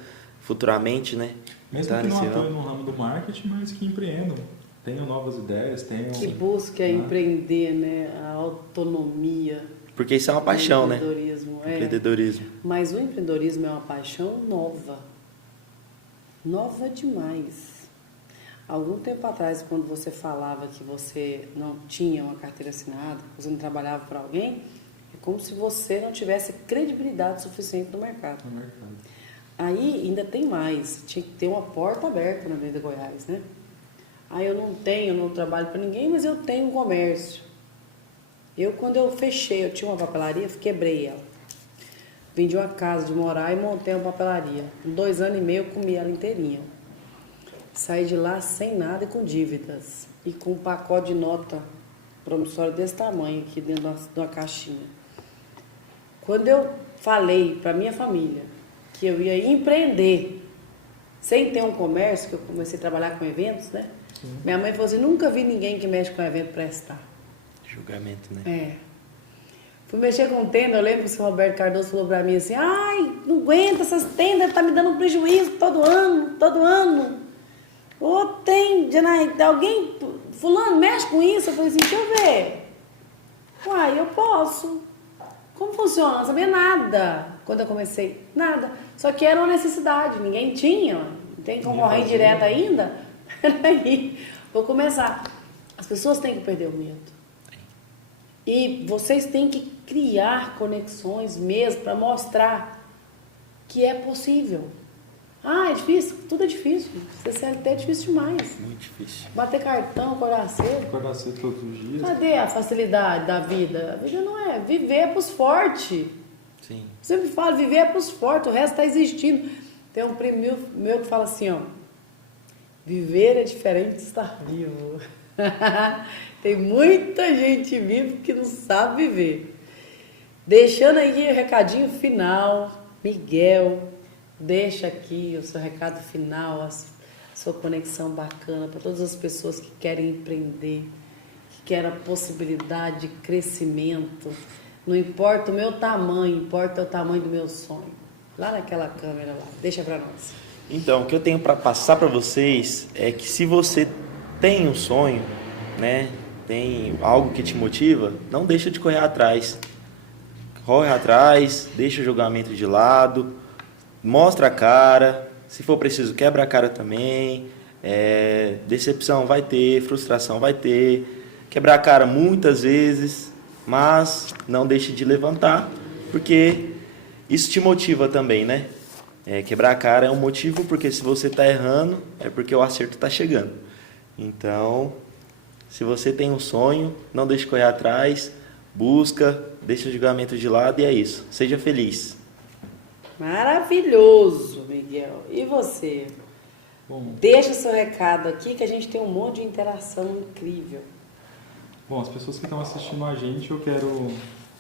futuramente, né? Mesmo que não atuem no ramo do marketing, mas que empreendam. Tenham novas ideias, que busquem empreender, né? A autonomia. Porque isso é uma paixão, né? Empreendedorismo. Mas o empreendedorismo é uma paixão nova. Nova demais. Algum tempo atrás, quando você falava que você não tinha uma carteira assinada, que você não trabalhava para alguém, é como se você não tivesse credibilidade suficiente no mercado. Aí ainda tem mais, tinha que ter uma porta aberta na Avenida Goiás, né? Aí eu não trabalho para ninguém, mas eu tenho um comércio. Quando eu fechei, eu tinha uma papelaria, quebrei ela. Vendi uma casa de morar e montei uma papelaria. Em 2 anos e meio eu comi ela inteirinha. Saí de lá sem nada e com dívidas. E com um pacote de nota promissória desse tamanho aqui dentro de uma caixinha. Quando eu falei para minha família que eu ia empreender sem ter um comércio, que eu comecei a trabalhar com eventos, né? Minha mãe falou assim, nunca vi ninguém que mexe com evento prestar. Julgamento, né? Fui mexer com tenda, eu lembro que o senhor Roberto Cardoso falou pra mim assim, ai, não aguento essas tendas, tá me dando um prejuízo todo ano. Ou tem, alguém, fulano, mexe com isso? Eu falei assim, deixa eu ver. Uai, eu posso. Como funciona? Não sabia nada quando eu comecei. Nada. Só que era uma necessidade, ninguém tinha. Não tem concorrente direta ainda? Peraí, vou começar. As pessoas têm que perder o medo. E vocês têm que criar conexões mesmo para mostrar que é possível. É difícil? Tudo é difícil. Ser CLT é difícil demais. Muito difícil. Bater cartão, acordar cedo. Acordar cedo todos os dias. Cadê a facilidade da vida? A vida não é. Viver é pros fortes. Sim. Eu sempre falo, viver é pros fortes, o resto está existindo. Tem um primo meu que fala assim, ó. Viver é diferente de estar vivo. Tem muita gente viva que não sabe viver. Deixando aí o recadinho final, Miguel, deixa aqui o seu recado final, a sua conexão bacana para todas as pessoas que querem empreender, que querem a possibilidade de crescimento. Não importa o meu tamanho, importa o tamanho do meu sonho. Lá naquela câmera lá, deixa para nós. Então, o que eu tenho para passar para vocês é que se você tem um sonho, né, tem algo que te motiva, não deixa de correr atrás. Corre atrás, deixa o julgamento de lado, mostra a cara, se for preciso quebra a cara também, decepção vai ter, frustração vai ter, quebrar a cara muitas vezes, mas não deixe de levantar, porque isso te motiva também, né? Quebrar a cara é um motivo, porque se você está errando, é porque o acerto está chegando. Então, se você tem um sonho, não deixe correr atrás, busca, deixa o julgamento de lado e é isso. Seja feliz. Maravilhoso, Miguel. E você? Bom, deixa o seu recado aqui que a gente tem um monte de interação incrível. Bom, as pessoas que estão assistindo a gente, eu quero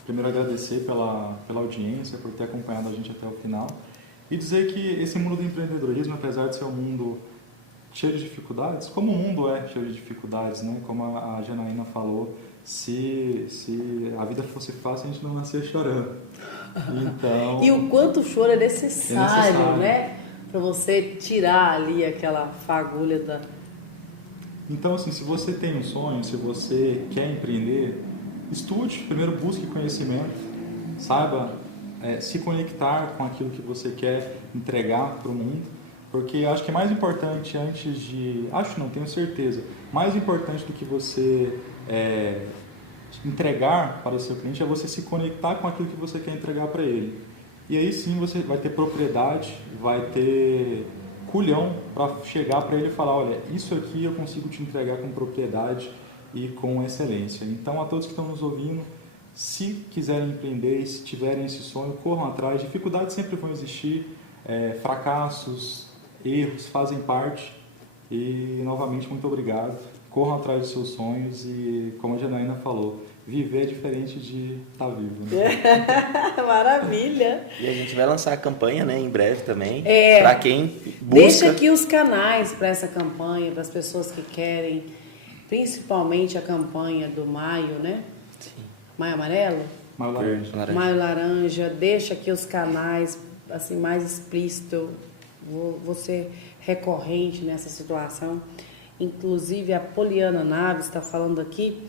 primeiro agradecer pela audiência, por ter acompanhado a gente até o final. E dizer que esse mundo do empreendedorismo, apesar de ser um mundo cheio de dificuldades, como o mundo é cheio de dificuldades, né? Como a Janaína falou, se a vida fosse fácil, a gente não nascia chorando. Então, E o quanto o choro é necessário, né? Para você tirar ali aquela fagulha da... Então, assim, se você tem um sonho, se você quer empreender, estude, primeiro busque conhecimento, saiba se conectar com aquilo que você quer entregar para o mundo, porque acho que é mais importante tenho certeza, mais importante do que você entregar para o seu cliente é você se conectar com aquilo que você quer entregar para ele. E aí sim você vai ter propriedade, vai ter culhão para chegar para ele e falar, olha, isso aqui eu consigo te entregar com propriedade e com excelência. Então, a todos que estão nos ouvindo, se quiserem empreender, se tiverem esse sonho, corram atrás. Dificuldades sempre vão existir, fracassos, erros fazem parte. E, novamente, muito obrigado. Corram atrás dos seus sonhos e, como a Janaína falou, viver é diferente de estar vivo. Né? Maravilha! E a gente vai lançar a campanha, né, em breve também, para quem busca. Deixa aqui os canais para essa campanha, para as pessoas que querem, principalmente a campanha do Maio, né? Sim. Maio Amarelo? Maio Laranja. Maio Laranja. Deixa aqui os canais, assim, mais explícito. Vou ser recorrente nessa situação. Inclusive, a Poliana Naves está falando aqui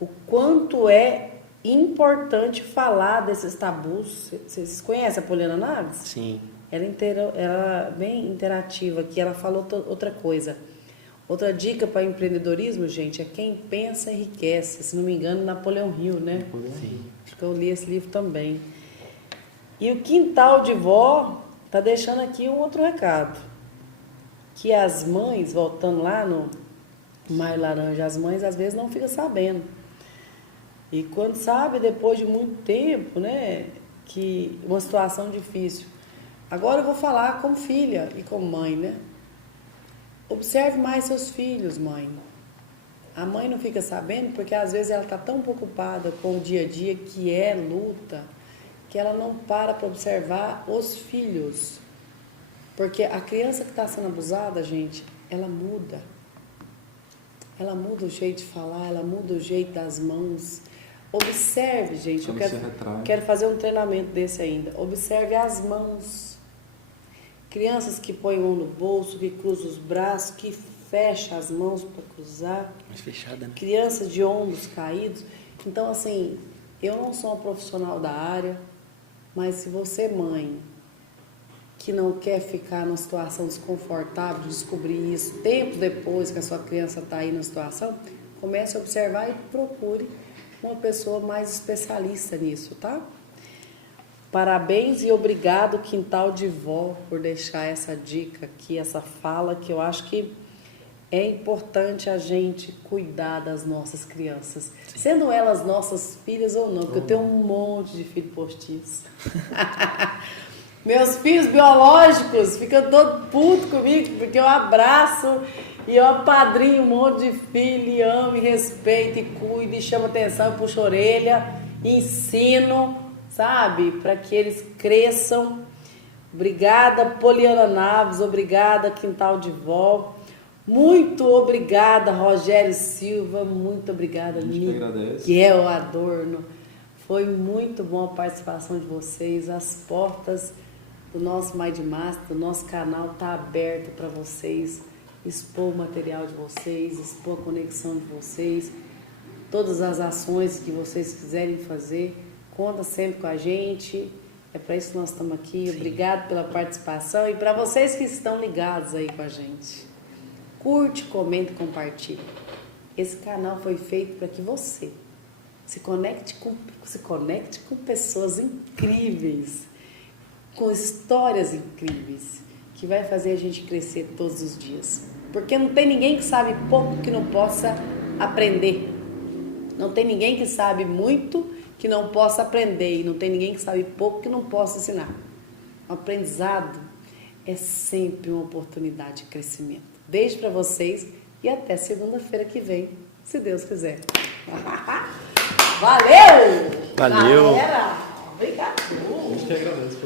o quanto é importante falar desses tabus. Vocês conhecem a Poliana Naves? Sim. Ela é bem interativa aqui. Ela falou outra coisa. Outra dica para empreendedorismo, gente, é quem pensa enriquece. Se não me engano, Napoleão Hill, né? Sim. Acho que eu li esse livro também. E o Quintal de Vó está deixando aqui um outro recado. Que as mães, voltando lá no Maio Laranja, as mães às vezes não ficam sabendo. E quando sabe, depois de muito tempo, né, que uma situação difícil. Agora eu vou falar como filha e como mãe, né? Observe mais seus filhos, mãe. A mãe não fica sabendo porque às vezes ela está tão preocupada com o dia a dia, que é luta, que ela não para observar os filhos. Porque a criança que está sendo abusada, gente, ela muda. Ela muda o jeito de falar, ela muda o jeito das mãos. Observe, gente, eu quero fazer um treinamento desse ainda. Observe as mãos. Crianças que põem mão no bolso, que cruzam os braços, que fecham as mãos para cruzar. Mais fechada, né? Crianças de ombros caídos. Então, assim, eu não sou uma profissional da área, mas se você, mãe, que não quer ficar numa situação desconfortável, descobrir isso tempo depois que a sua criança está aí na situação, comece a observar e procure uma pessoa mais especialista nisso, tá? Parabéns e obrigado, Quintal de Vó, por deixar essa dica aqui, essa fala, que eu acho que é importante a gente cuidar das nossas crianças, sendo elas nossas filhas ou não, porque eu tenho um monte de filhos postiços. Meus filhos biológicos ficam todos putos comigo, porque eu abraço e eu apadrinho um monte de filho, e amo, e respeito, e cuido, e chamo atenção, e puxo a orelha, e ensino, sabe, para que eles cresçam. Obrigada, Poliana Naves, obrigada, Quintal de Vó. Muito obrigada, Rogério Silva, muito obrigada, Miguel Adorno. Foi muito bom a participação de vocês, as portas do nosso Mindmaster, do nosso canal está aberto para vocês expor o material de vocês, expor a conexão de vocês, todas as ações que vocês quiserem fazer, conta sempre com a gente, é para isso que nós estamos aqui. Sim. Obrigado pela participação e para vocês que estão ligados aí com a gente. Curte, comenta e compartilha. Esse canal foi feito para que você se conecte com pessoas incríveis, com histórias incríveis, que vai fazer a gente crescer todos os dias. Porque não tem ninguém que sabe pouco que não possa aprender. Não tem ninguém que sabe muito que não possa aprender. E não tem ninguém que sabe pouco que não possa ensinar. O aprendizado é sempre uma oportunidade de crescimento. Beijo para vocês e até segunda-feira que vem, se Deus quiser. Valeu! Valeu! Galera, obrigado! A gente que agradece.